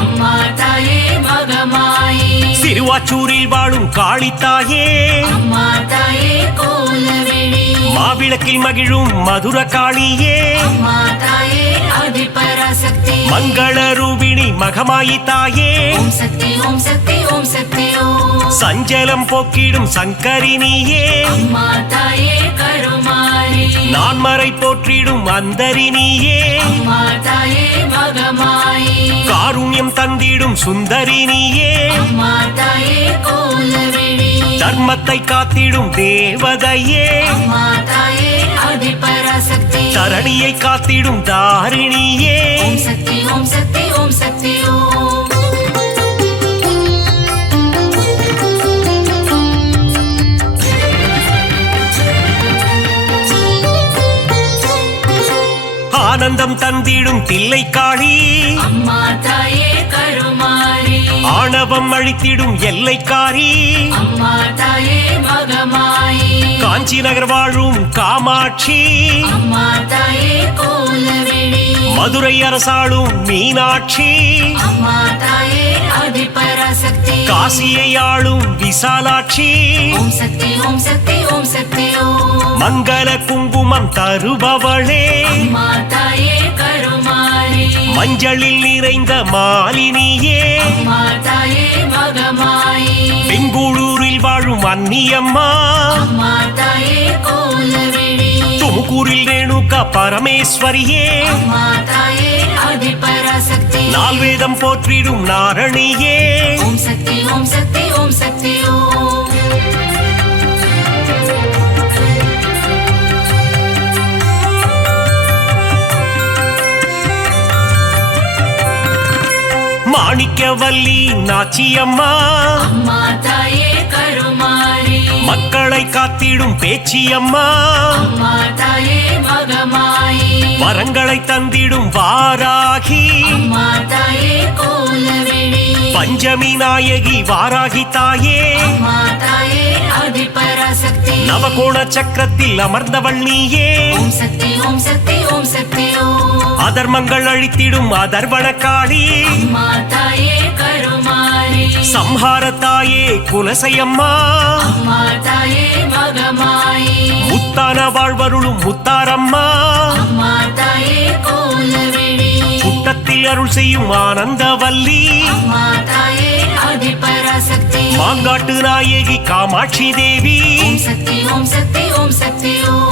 அம்மா தாயே மகமாயி சிறுவாச்சூரில் வாழும் காளித்தாயே அம்மா தாயே கோலவிழி மாவிளக்கில் மகிழும் மதுர காளியே அம்மா தாயே ஆதிபராசக்தி மங்கள ரூபிணி மகமாயி தாயே ஓம் சக்தி ஓம் சக்தி ஓம் சக்தி ஓம் சஞ்சலம் போக்கிடும் சங்கரினியே அம்மா தாயே கருமாரி நான்மறை போற்றிடும் அந்தரினியே அம்மா தாயே மகமாயி காருண்யம் தந்திடும் சுந்தரினியே அம்மா தாயே கோலவிழி தர்மத்தை காத்திடும் தேவதையே அம்மா தாயே ஆதிபராசக்தி தரணியை காத்திடும் தாரிணியே ஓம் சக்தி ஓம் சக்தி ஓம் சக்தி ஓம் ஆனந்தம் தந்திடும் தில்லைக்காளி அம்மா தாயே கருமாரி ஆணவம் அழித்திடும் எல்லைக்காரி அம்மா தாயே மகமாயி காஞ்சி நகர் வாழும் காமாட்சி அம்மா தாயே கோலவிழி மதுரை அரசாளும் மீனாட்சி அம்மா தாயே ஆதிபராசக்தி காசியை ஆளும் விசாலாட்சி ஓம் சக்தி ஓம் சக்தி ஓம் சக்தி ஓம் மங்கள குங்குமம் தருபவளே அம்மா தாயே கருமாரி மஞ்சளில் நிறைந்த மாலினியே அம்மா தாயே மகமாயி பெங்களூரில் வாழும் அன்னியம்மா அம்மா தாயே கோலவிழி துமுக்கூரில் ரேணுகா பரமேஸ்வரியே அம்மா தாயே ஆதிபராசக்தி நால்வேதம் போற்றிடும் நாரணியே ஓம் சக்தி ஓம் சக்தி ஓம் சக்தி ஓம் மாணிக்கவல்லி நாச்சியம்மா அம்மா தாயே கருமாரி மக்களை காத்திடும் பேச்சியம்மா அம்மா தாயே மகமாயி வரங்களை தந்திடும் வாராகி அம்மா தாயே கோலவிழி பஞ்சமி நாயகி வாராகி தாயே அம்மா தாயே ஆதிபராசக்தி நவகோண சக்கரத்தில் அமர்ந்தவள் நீயே ஓம் சக்தி ஓம் சக்தி ஓம் சக்தி ஓம் அதர்மங்கள் அழித்திடும் அதர்வண காளி அம்மா தாயே கருமாரி சம்ஹார தாயே குலசையம்மா அம்மா தாயே மகமாயி முத்தான வாழ்வருளும் முத்தாரம்மா அம்மா தாயே கோலவிழி புட்டத்தில் அருள் செய்யும் ஆனந்தவல்லி அம்மா தாயே ஆதிபராசக்தி மாங்காட்டு நாயகி காமாட்சி தேவி ஓம் சக்தி ஓம் சக்தி ஓம் சக்தி ஓம்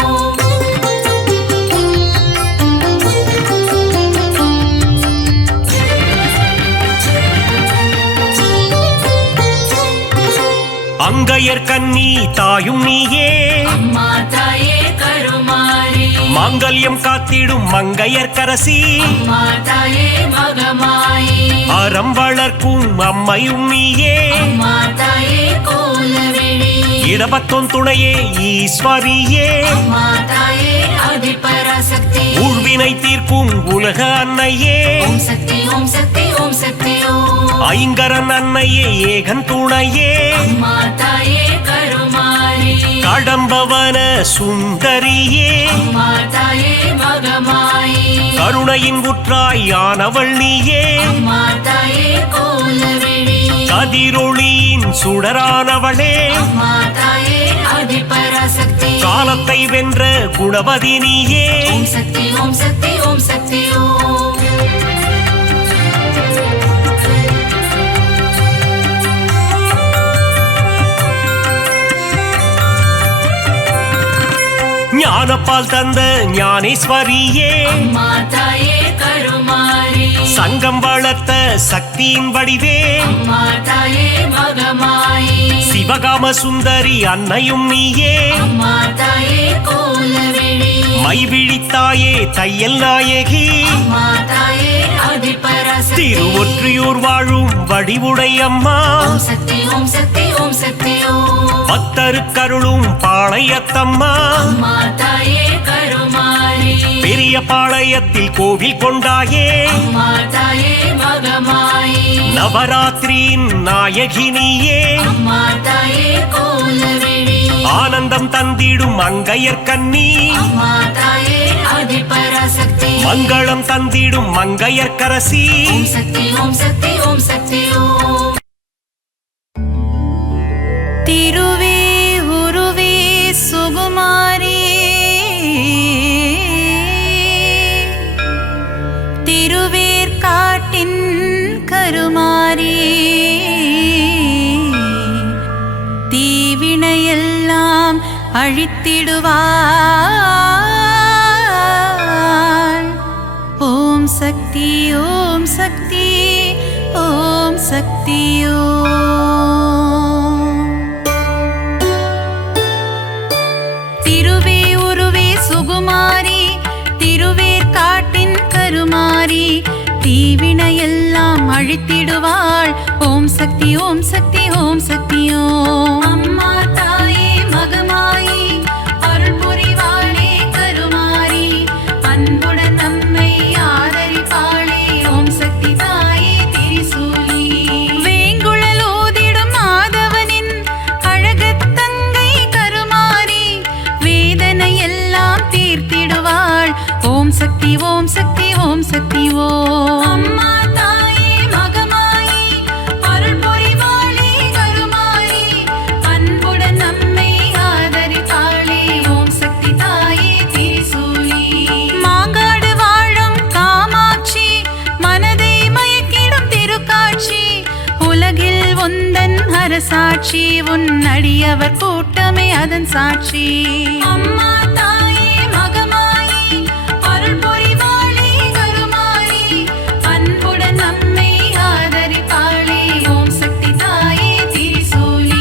அங்கையர் கண்ணி தாயும் நீயே அம்மா தாயே கருமாரி மங்கல்யம் காத்திடும் மங்கையர்க்கரசி அம்மா தாயே மகமாயி அறம் வளர்க்கும் அம்மையும் நீயே அம்மா தாயே கோலவிழி இடபத்தோன் துணையே ஈஸ்வரியே அம்மா தாயே ஆதிபராசக்தி ஊழ்வினை தீர்க்கும் உலக அன்னையே ஓம் சக்தி ஓம் சக்தி ஓம் சக்தி ஓம் ஐங்கரன் அன்னையே ஏகன் துணையே அம்மா தாயே கருமாரி கடம்பவன சுந்தரியே அம்மா தாயே மகமாயி கருணையின் உற்றாயானவள் நீயே அம்மா தாயே கோலவிழி கதிரொளியின் சுடரானவளே அம்மா தாயே ஆதிபராசக்தி காலத்தை வென்ற குணவதி நீயே ஓம் சக்தி ஓம் சக்தி ஓம் சக்தி ஓம் ஞானப்பால் தந்த ஞானேஸ்வரியே அம்மா தாயே கருமாரி சங்கம் வளர்த்த சக்தியின் வடிவே அம்மா தாயே மகமாயி சிவகாம சுந்தரி அன்னையும் நீயே அம்மா தாயே கோலவிழி மைவிழித்தாயே தையல் நாயகி அம்மா தாயே ஆதிபராசக்தி திருவொற்றியூர் வாழும் வடிவுடை அம்மா ஓம் சக்தி ஓம் சக்தி ஓம் சக்தி ஓம் பக்தருக்கருளும் பாளையத்தம்மா அம்மா தாயே கருமாரி பெரிய பாளையத்தில் கோவில் கொண்டாயே அம்மா தாயே மகமாயி நவராத்திரியின் நாயகினியே அம்மா தாயே கோலவிழி ஆனந்தம் தந்திடும் மங்கையர் கண்ணி அம்மா தாயே ஆதிபராசக்தி மங்களம் தந்திடும் மங்கையர்க்கரசி ஓம் சக்தி ஓம் சக்தி ஓம் சக்தி ஓம் திருவே உருவே சுகுமாரி திருவேற்காட்டின் கருமாரி தீவினையெல்லாம் அழித்திடுவாள் ஓம் சக்தி ஓம் சக்தி ஓம் சக்தி ஓம் திருவே உருவே சுகுமாரி திருவேற்காட்டின் கருமாரி தீவினையெல்லாம் அழித்திடுவாள் ஓம் சக்தி ஓம் சக்தி ஓம் சக்தி ஓம் அம்மா தாயே மகமாயி அருள் புரிவாளே கருமாரி அன்புடன் நம்மை ஆதரிப்பாளே ஓம் சக்தி தாயே திரிசூலி வேங்குழல் ஓதிடும் மாதவனின் அழகத்தங்கை கருமாரி வேதனை எல்லாம் தீர்த்திடுவாள் ஓம் சக்தி ஓம் சக்தி ஓம் சக்தி ஓம் அம்மா தாயே மகமாயி அருள் புரிவாளே கருமாரி அன்புடன் நம்மை ஆதரிப்பாளே ஓம் சக்தி தாயே திரிசூலி மாங்காடு வாழும் காமாட்சி மனதை மயக்கிடும் திருக்காட்சி உலகில் உந்தன் அரசாட்சி உன் அடியவர் கூட்டமே அதன் சாட்சி அம்மா தாயே மகமாயி அருள் புரிவாளே கருமாரி அன்புடன் நம்மை ஆதரிப்பாளே ஓம் சக்தி தாயே திரிசூலி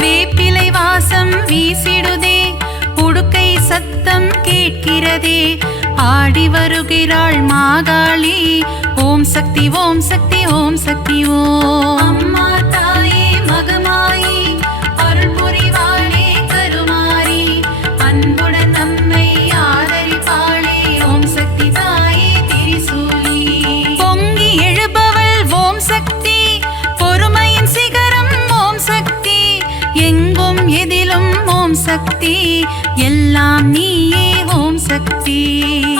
வேப்பிலை வாசம் வீசிடுதே உடுக்கை சத்தம் கேட்கிறதே ஆடி வருகிறாள் மாகாளி ஓம் சக்தி ஓம் சக்தி ஓம் சக்தி ஓம் அம்மா தாயே மகமாயி அருள் புரிவாளே கருமாரி அன்புடன் நம்மை ஆதரிப்பாளே ஓம் சக்தி தாயே திரிசூலி பொங்கி எழுபவள் ஓம் சக்தி பொறுமையின் சிகரம் ஓம் சக்தி எங்கும் எதிலும் ஓம் சக்தி எல்லாம் நீயே ஓம் சக்தி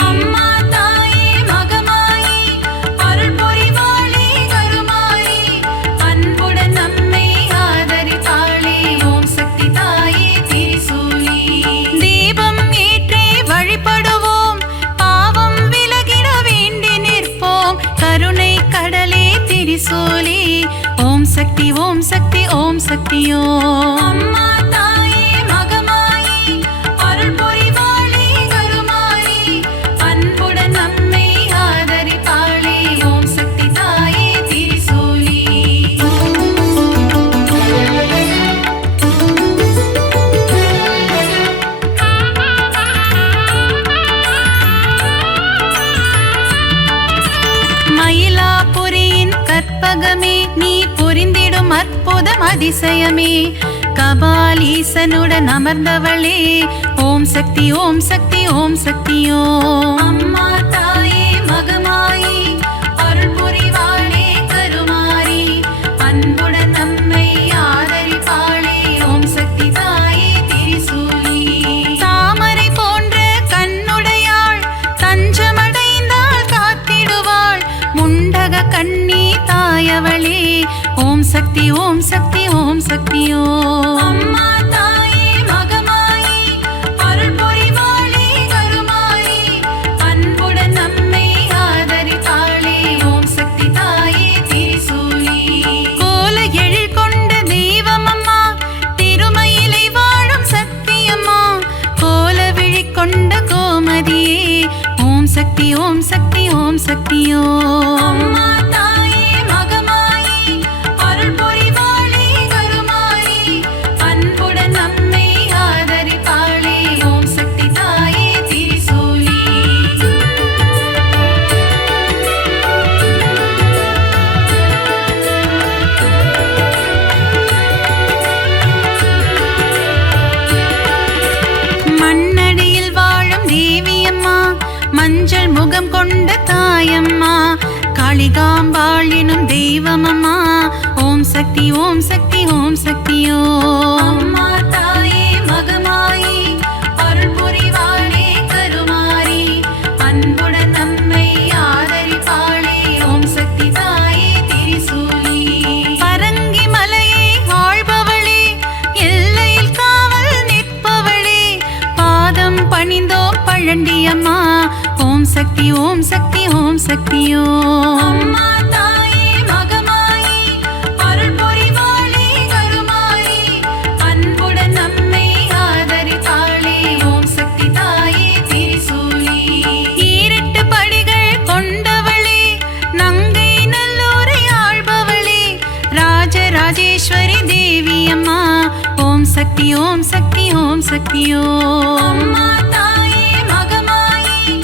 அம்மா தாயே மகமாயி அருள் புரிவாளே கருமாரி அன்புடன் நம்மை ஆதரிப்பாளே ஓம் சக்தி தாயே திரிசூலி தீபம் ஏற்றி வழிபடுவோம் பாவம் விலகிட வேண்டி நிற்போம் கருணை கடலே திரிசூலி ஓம் சக்தி ஓம் சக்தி ஓம் சக்தி ஓம் அம்மா தாயே மகமாயி அருள் புரிவாளே கருமாரி அன்புடன் நம்மை ஆதரிப்பாளே கற்பகமே நீ புரிந்திடும் அற்புதம் அதிசயமே கபாலீசனுடன் அமர்ந்தவளே ஓம் சக்தி ஓம் சக்தி ஓம் சக்தியோ அம்மா தாயே மகமாயி அருள் புரிவாளே கருமாரி அன்புடன் நம்மை ஆதரிப்பாளே ஓம் சக்தி தாயே திரிசூலி தாமரை போன்ற கண்ணுடையாள் தஞ்சமடைந்தால் காத்திடுவாள் முண்டக கண்ணி தாயவளே ஓம் சக்தி ஓம் சக்தி ஓம் சக்தியோ அம்மா தாயே மகமாயி அருள் புரிவாளே கருமாரி அன்புடன் நம்மை ஆதரிப்பாளே ஓம் சக்தி தாயே திரிசூலி கோல எழில் கொண்ட தெய்வம் அம்மா திருமயிலை வாழும் சக்தியம்மா கோல விழி கொண்ட கோமதியே ஓம் சக்தி ஓம் சக்தி ஓம் சக்தியோ அம்மா தாயே மகமாயி அருள் புரிவாளே கருமாரி அன்புடன் நம்மை ஆதரிப்பாளே ஓம் சக்தி தாயே திரிசூலி மண்ணடியில் வாழும் தேவியம்மா மஞ்சள் முகம் கொண்ட தாயம்மா காளிகாம்பாளினும் தெய்வமம்மா ஓம் சக்தி ஓம் சக்தி ஓம் சக்தியோ அம்மா தாயே மகமாயி அருள் புரிவாளே கருமாரி அன்புடன் நம்மை ஆதரிப்பாளே ஓம் சக்தி தாயே திரிசூலி பரங்கி மலையை ஆள்பவளே எல்லையில் காவல் நிற்பவளே பாதம் பணிந்தோம் பழண்டியம்மா ஓம் சக்தி ஓம் சக்தி ஓம் சக்தியோ அம்மா தாயே மகமாயி அருள் புரிவாளே கருமாரி அன்புடன் நம்மை ஆதரிப்பாளே ஓம் சக்தி தாயே திரிசூலி ஈரெட்டு படிகள் கொண்டவளே நங்கை நல்லூரை ஆள்பவளே ராஜராஜேஸ்வரி தேவி அம்மா ஓம் சக்தி ஓம் சக்தி ஓம் சக்தியோ அம்மா தாயே மகமாயி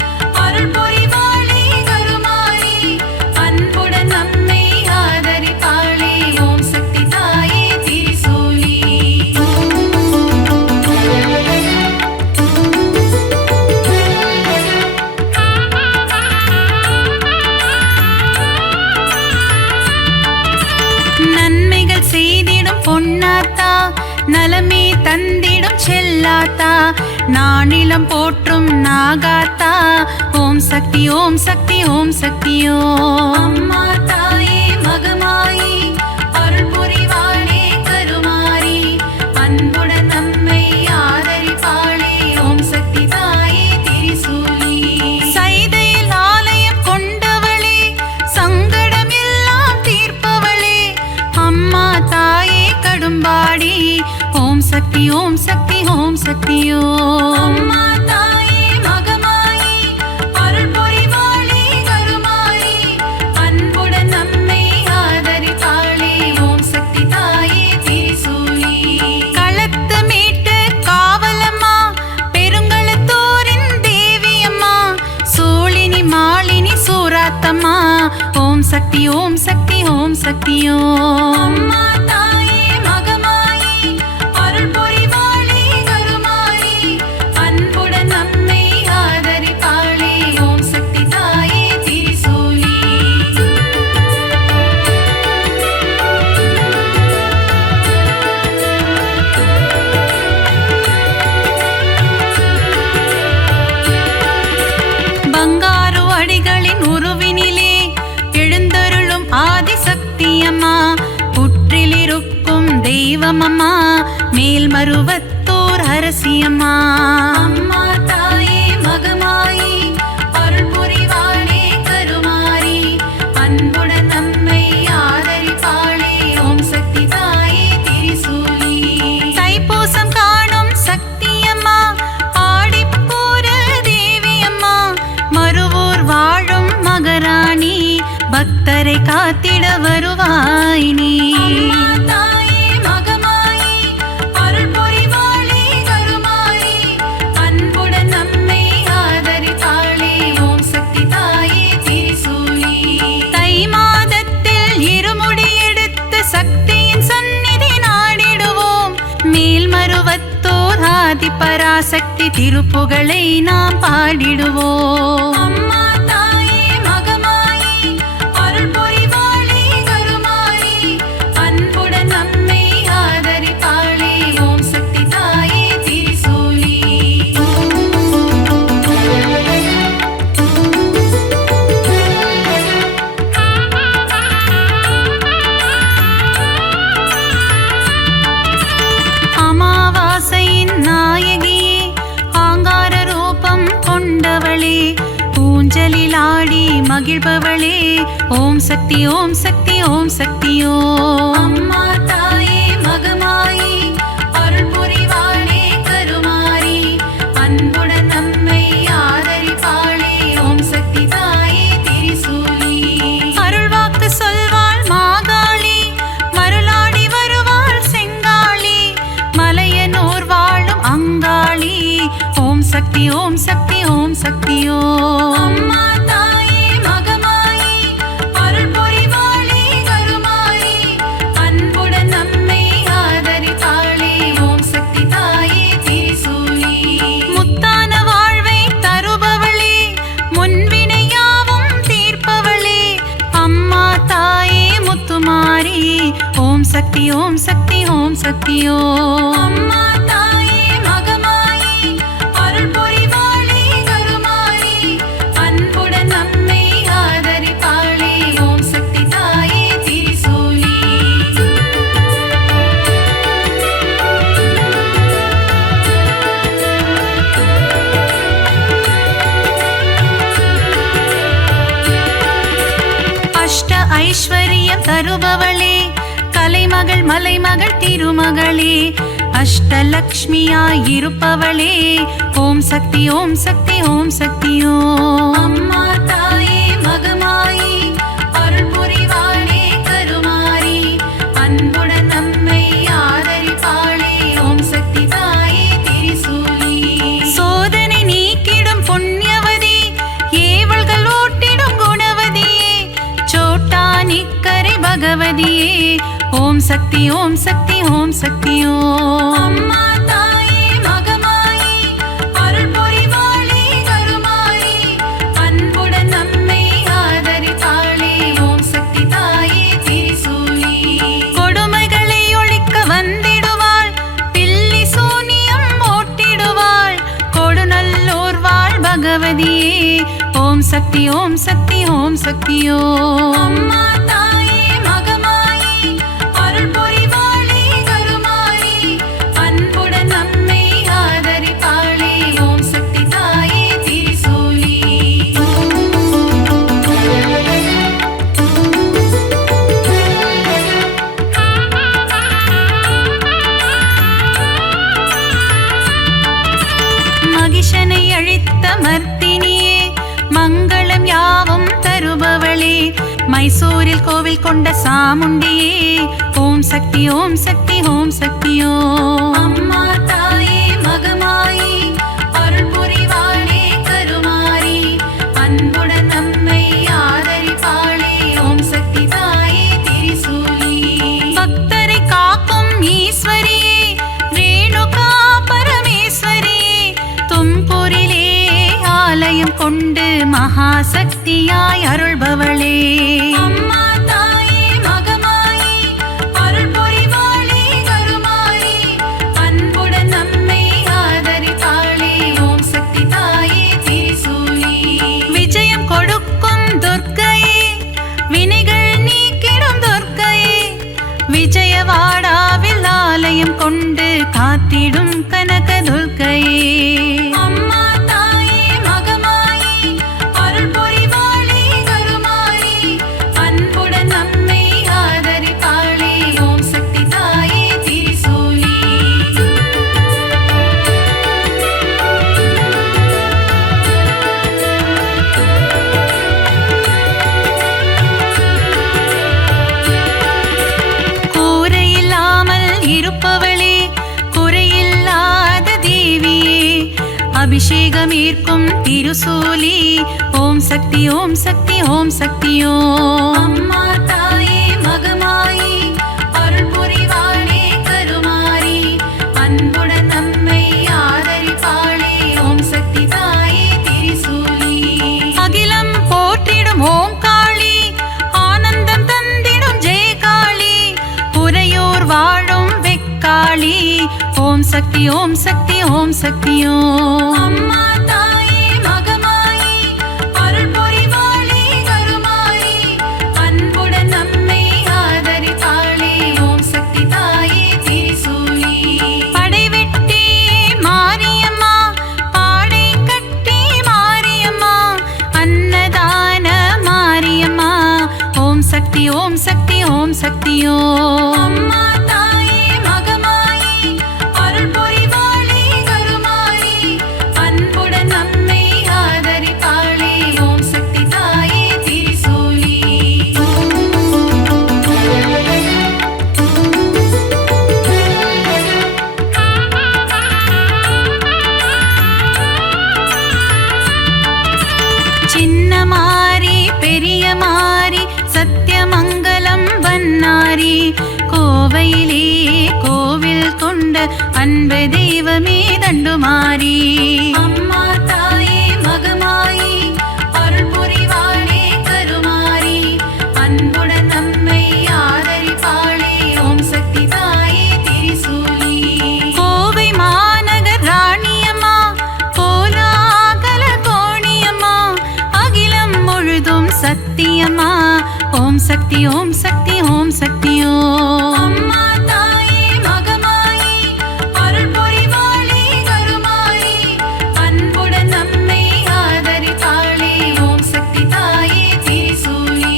அருள் புரிவாளே கருமாரி அன்புடன் நம்மை ஆதரிப்பாளே ஓம் சக்தி தாயே திரிசூலி நன்மைகள் செய்திடும் பொன்னாத்தா நலமே தந்திடும் செல்லாத்தா நானிலம் போற்றும் நாகாத்தா ஓம் சக்தி ஓம் சக்தி ஓம் சக்தியோ அம்மா தாயே மகமாயி அருள் புரிவாளே கருமாரி அன்புடன் நம்மை ஆதரிப்பாளே ஓம் சக்தி தாயே திரிசூலி சைதையில் ஆலயம் கொண்டவளே சங்கடம் எல்லாம் தீர்ப்பவளே அம்மா தாயே கடும்பாடி ஓம் சக்தி ஓம் சக்தி ஓம் சக்தியோ அம்மா தாயே மகமாயி அருள் புரிவாளே கருமாரி அன்புடன் நம்மை ஆதரிப்பாளே ஓம் சக்தி தாயே திரிசூலி களத்து மீட்டு காவலம்மா பெருங்களத்தூரின் தேவியம்மா சூழினி மாலினி சூராத்தம்மா ஓம் சக்தி ஓம் சக்தி ஓம் சக்தியோ அம்மா தாயே மகமாயி அருள் புரிவாளே கருமாரி அன்புடன் நம்மை ஆதரிப்பாளே ஓம் சக்தி தாயே திரிசூலி பங்காரு அடிகளின் உருவினிலே எழுந்தருளும் ஆதிசக்தியம்மா புற்றிலிருக்கும் தெய்வமம்மா மேல்மருவத்தூர் அரசியம்மா அம்மா தாயே மகமாயி அருள் புரிவாளே கருமாரி அன்புடன் நம்மை ஆதரிப்பாளே ஓம் சக்தி தாயே திரிசூலி தைப்பூசம் காணும் சக்தியம்மா ஆடிப்பூர தேவியம்மா மருவூர் வாழும் மகராணி பக்தரை காத்திட வருவாய் நீ அம்மா தாயே மகமாயி அருள் புரிவாளே கருமாரி அன்புடன் நம்மை ஆதரிப்பாளே ஓம் சக்தி தாயே திரிசூலி தை மாதத்தில் பராசக்தி திருப்புகழை நாம் பாடிடுவோம். அம்மா தாயே மகமாயி அருள் புரிவாளே கருமாரி அன்புடன் நம்மை ஆதரிப்பாளே ஓம் சக்தி தாயே திரிசூலி. அமாவாசையின் நாயகியே ஆங்கார ரூபம் கொண்டவளே ஊஞ்சலில் ஆடி மகிழ்பவளே ஓம் சக்தி ஓம் சக்தி ஓம் சக்தியோ. அம்மா தாயே மகமாயி அருள் புரிவாளே கருமாரி அன்புடன் நம்மை ஆதரிப்பாளே ஓம் சக்தி தாயே திரிசூலி. அருள்வாக்கு சொல்வாள் மாகாளி மருளாடி வருவாள் செங்காளி மலையனூர் வாழும் அங்காளி ஓம் சக்தி ஓம் சக்தி ஓம் சக்தியோ. அம்மா தாயே மகமாயி அருள் புரிவாளே கருமாரி அன்புடன் நம்மை ஆதரிப்பாளே ஓம் சக்தி தாயே திரிசூலி. முத்தான வாழ்வை தருபவளே முன்வினையாவும் தீர்ப்பவளே அம்மா தாயே முத்துமாரி ஓம் சக்தி ஓம் சக்தி ஓம் சக்தியோ. அம்மா தாயே மகமாயி அருள் புரிவாளே கருமாரி அன்புடன் நம்மை ஆதரிப்பாளே ஓம் சக்தி தாயே திரிசூலி. அஷ்ட ஐஸ்வர்யம் தருபவளே கலைமகள் மலைமகள் திருமகளே அஷ்டலக்ஷ்மியாய் இருப்பவளே ஓம் சக்தி ஓம் சக்தி ஓம் சக்தியோ. அம்மா தாயே மகமாயி அருள் புரிவாளே கருமாரி அன்புடன் நம்மை ஆதரிப்பாளே ஓம் சக்தி தாயே திரிசூலி. சோதனை நீக்கிடும் புண்ணியவதி ஏவல்கள் ஓட்டிடும் குணவதியே சோட்டா நிக்கரை பகவதியே ஓம் சக்தி ஓம் சக்தி ஓம் சக்தியோ. அம்மா தாயே மகமாயி அருள் புரிவாளே கருமாரி அன்புடன் நம்மை ஆதரிப்பாளே ஓம் சக்தி தாயே திரிசூலி. கொடுமைகளை ஒழிக்க வந்திடுவாள் பில்லி சூனியம் ஓட்டிடுவாள் கொடுநல்லூர் வாழ் பகவதியே ஓம் சக்தி ஓம் சக்தி ஓம் சக்தியோ. அம்மா தாயே மகமாயி அருள் புரிவாளே கருமாரி அன்புடன் நம்மை ஆதரிப்பாளே ஓம் சக்தி தாயே திரிசூலி. மகிஷனை அழித்த மர்த்தினியே மங்களம் யாவும் தருபவளே மைசூரில் கோவில் கொண்ட சாமுண்டியே ஓம் சக்தி ஓம் சக்தி ஓம் சக்தியோ. அம்மா தாயே மகமாயி அருள் புரிவாளே கருமாரி அன்புடன் நம்மை ஆதரிப்பாளே ஓம் சக்தி தாயே திரிசூலி. பக்தரை காக்கும் ஈஸ்வரியே ரேணுகா பரமேஸ்வரியே தும்பூரிலே ஆலயம் கொண்டு மகாசக்தியாய் அருள்பவளே. அம்மா தாயே மகமாயி அருள் புரிவாளே கருமாரி அன்புடன் நம்மை ஆதரிப்பாளே ஓம் சக்தி தாயே திரிசூலி. விஜயம் கொடுக்கும் துர்க்கையே வினைகள் நீக்கிடும் துர்க்கையே விஜயவாடாவில் ஆலயம் கொண்டு காத்திடும் கனக துர்க்கையே. அம்மா தாயே மகமாயி அருள் புரிவாளே கருமாரி அன்புடன் நம்மை ஆதரிப்பாளே ஓம் சக்தி தாயே திரிசூலி. கூரையில்லாமல் இருப்பவளே குறையில்லாத தேவியே அபிஷேகம் ஈர்க்கும் திருசூலி ஓம் சக்தி ஓம் சக்தி ஓம் சக்தியோ. அம்மா தாயே மகமாயி அருள் புரிவாளே கருமாரி அன்புடன் நம்மை ஆதரி சக்தி ஓம் சக்தி ஓம் சக்தி ஓம். அம்மா தாயே மகமாயி அருள் புரிவாளே கருமாயி அன்புடன் நம்மை ஆதரிப்பாளே ஓம் சக்தி தாயே திரிசூலி. படைவெட்டி மாரியம்மா பாடை கட்டி மாரியம்மா அன்னதான மாரியம்மா ஓம் சக்தி ஓம் சக்தி ஓம் சக்தி ஓம். அம்மா தாயே மகமாயி அருள் புரிவாளே கருமாயி அன்புடன் நம்மை ஆதரிப்பாளே ஓம் சக்தி தாயே திரிசூலி. சின்ன மாரி பெரிய மாரி சத்தியமங்கலம் வன்னாரி கோவையிலே கோவில் கொண்ட அன்பு தெய்வமே தண்டுமாரி. அம்மா தாயே மகமாயி அருள் புரிவாளே கருமாரி அன்புடன் நம்மை ஆதரிப்பாளே ஓம் சக்தி தாயே திரிசூலி. கோவை மாநகர் ராணியம்மா கோலாகல கோணியம்மா அகிலம் முழுதும் சத்தியம்மா ஓம் சக்தி ஓம் சக்தி ஓம் சக்தி ஓம். அம்மா தாயே மகமாயி அருள் புரிவாளே கருமாயி அன்புடன் நம்மை ஆதரிப்பாளே ஓம் சக்தி தாயே திரிசூலி.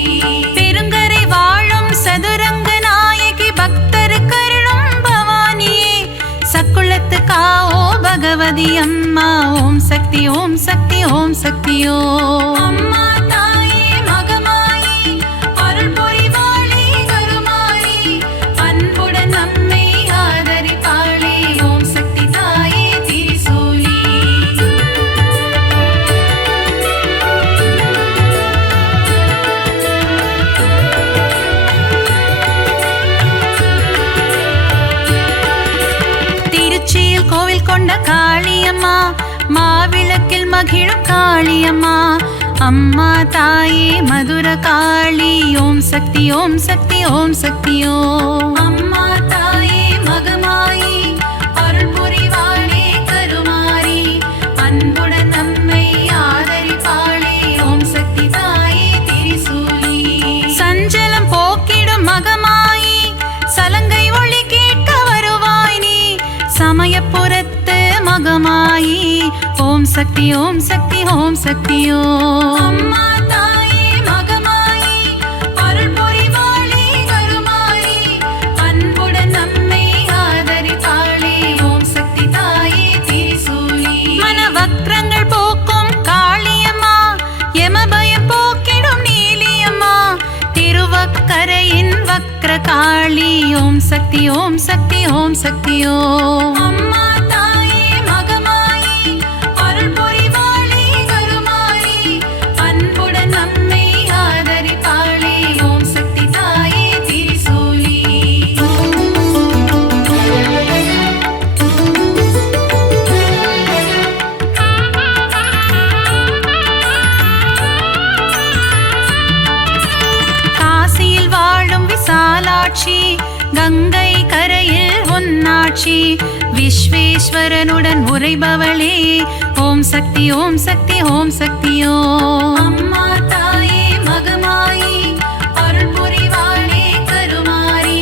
பெருங்கரை வாழும் சதுரங்க நாயகி பக்தர் கருளும் பவானியே சக்குளத்து காவோ பகவதி அம்மா ஓம் சக்தி ஓம் சக்தி ஓம் சக்தி ஓம். அம்மா தாயே மகமாயி அருள் புரிவாளே கருமாயி அன்புடன் நம்மை ஆதரிப்பாளே ஓம் சக்தி தாயே திரிசூலி. திருச்சியில் கோவில் கொண்ட காளியம்மா மாவிளக்கில் மகிழும் காளியம்மா அம்மா தாயே மதுர காளி ஓம் சக்தி ஓம் சக்தி ஓம் சக்தி ஓம். அம்மா தாயே மகமாயி அருள் புரிவாளே கருமாரி அன்புடன் நம்மை ஆதரிப்பாளே ஓம் சக்தி தாயே திரிசூலி. சஞ்சலம் போக்கிடும் மகமாயி சலங்கை ஒளி கேட்க வருவாய் நீ சமயபுரத்து மகமாயி ஓம் சக்தி ஓம் சக்தி ஓம் சக்தி ஓம். அம்மா தாயே மகமாயி அருள் புரிவாளே கருமாயி அன்புடன் நம்மை ஆதரிப்பாளே ஓம் சக்தி தாயே திரிசூலி. மனவக்ரங்கள் போக்கும் காளியம்மா யமபயம் போக்கிடும் நீலியம்மா திருவக்கரையின் வக்ர காளி ஓம் சக்தி ஓம் சக்தி ஓம் சக்தி ஓம். அம்மா தாயே மகமாயி அருள் புரிவாளே கருமாயி அன்புடன் நம்மை ஆதரிப்பாளே ஓம் சக்தி தாயே திரிசூலி. காசியில் வாழும் விசாலாட்சி கங்கை கரையில் ஒன்னாட்சி விஸ்வேஸ்வரனுடன் உரைபவளே ஓம் சக்தி ஓம் சக்தி ஓம் சக்தி ஓம். அம்மா தாயே மகமாயி அருள் புரிவாளே கருமாரி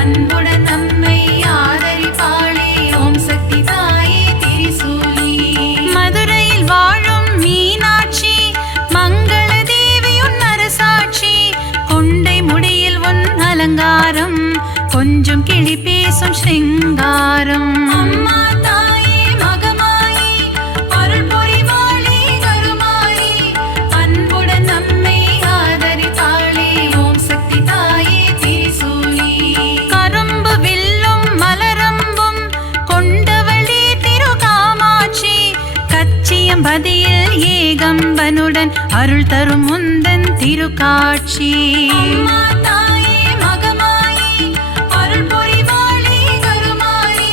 அன்புடன் நம்மை ஆதரிப்பாளே ஓம் சக்தி தாயே திரிசூலி. மதுரையில் வாழும் மீனாட்சி மங்கள தேவி உன் அரசாட்சி கொண்டை முடியில் உன் அலங்காரம் கொஞ்சம் கிளி பேசும் ஸ்ருங்காரம். அம்மா தாயே மகமாயி அருள் புரிவாளே கருமாயி அன்புடன் நம்மை ஆதரிப்பாளே ஓம் சக்தி தாயே திரிசூலி. கரும்பு வில்லும் மலரம்பும் கொண்டவளே திருகாமாட்சி கச்சியம்பதியில் ஏகம்பனுடன் அருள் தரும் முந்தன் திருக்காட்சி. அம்மா தாயே மகமாயி அருள் புரிவாளே கருமாயி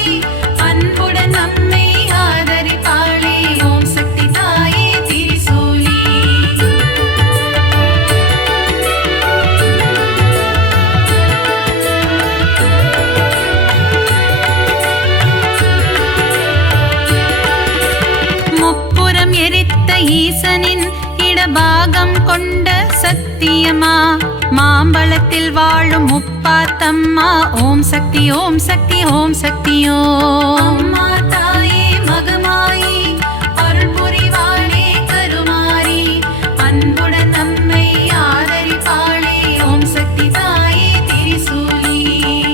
அன்புடன் நம்மை ஆதரிப்பாளே ஓம் சக்தி தாயே திரிசூலி. கொண்ட சத்தியமா மாம்பழத்தில் வாழும் முப்பாத்தம்மா ஓம் சக்தி ஓம் சக்தி ஓம் சக்தி ஓம் அம்மா தாயே மகமாயி அருள் புரிவாளே கருமாரி அன்புடன் நம்மை ஆதரிப்பாளே ஓம் சக்தி தாயே திரிசூலி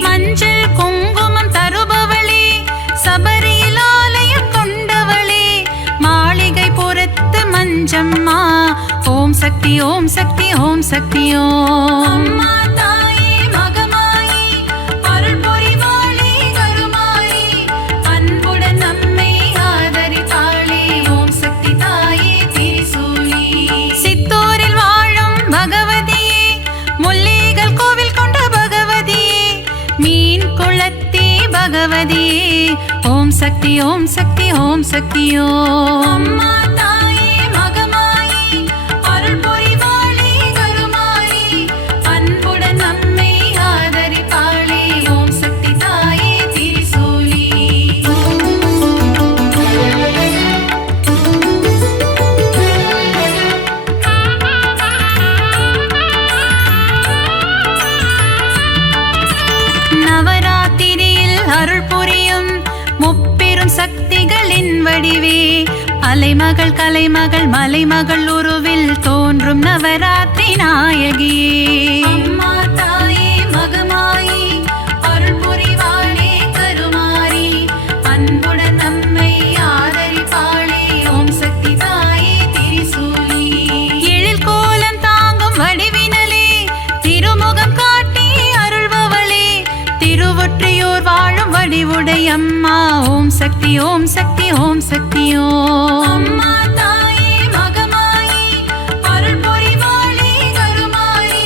மஞ்சள் குங்குமம் தருபவளே சபரியில் ஆலயம் கொண்டவளே மாளிகை புறத்து மஞ்சம்மா ஓம் சக்தி ஓம் சக்தி ஓம் சக்தி ஓம் அம்மா தாயே மகமாயி அருள் புரிவாளே கருமாரி அன்புடன் நம்மை ஆதரிப்பாளே ஓம் சக்தி தாயே திரிசூலி சித்தூரில் வாழும் பகவதியே முல்லைகள் கோவில் கொண்ட பகவதியே மீன் குளத்தி பகவதியே ஓம் சக்தி ஓம் சக்தி ஓம் சக்தி ஓம் அம்மா தாயே மகமாயி அருள் புரிவாளே கருமாரி அன்புடன் நம்மை ஆதரிப்பாளே ஓம் சக்தி தாயே திரிசூலி நவராத்திரியில் அருள் புரியும் முப்பெரும் சக்திகளின் வடிவே அலைமகள் கலைமகள் மலைமகள் உருவில் தோன்றும் நவராத்திரி நாயகியே அம்மா தாயே மகமாயி அருள் புரிவாளே கருமாரி அன்புடன் நம்மை ஆதரிப்பாளே ஓம் சக்தி தாயே திரிசூலி எழில் கோலம் தாங்கும் வடிவினலே திருமுகம் காட்டி அருள்பவளே திருவொற்றியூர் வாழும் வடிவுடை அம்மா ஓம் சக்தி ஓம் சக்தி ஓம் சக்தி ஓம் அம்மா தாயே மகமாயி அருள் புரிவாளே கருமாரி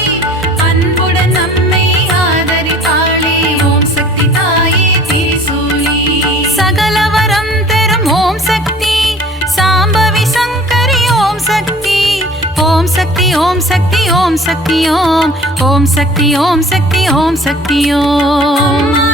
அன்புடன் நம்மை ஆதரிப்பாளே ஓம் சக்தி தாயே திரிசூலி சகலவரம் தரும் ஓம் சக்தி சாம்பவி சங்கரி ஓம் சக்தி ஓம் சக்தி ஓம் சக்தி ஓம் சக்தி ஓம் ஓம் சக்தி ஓம் சக்தி ஓம் சக்தி ஓம் அம்மா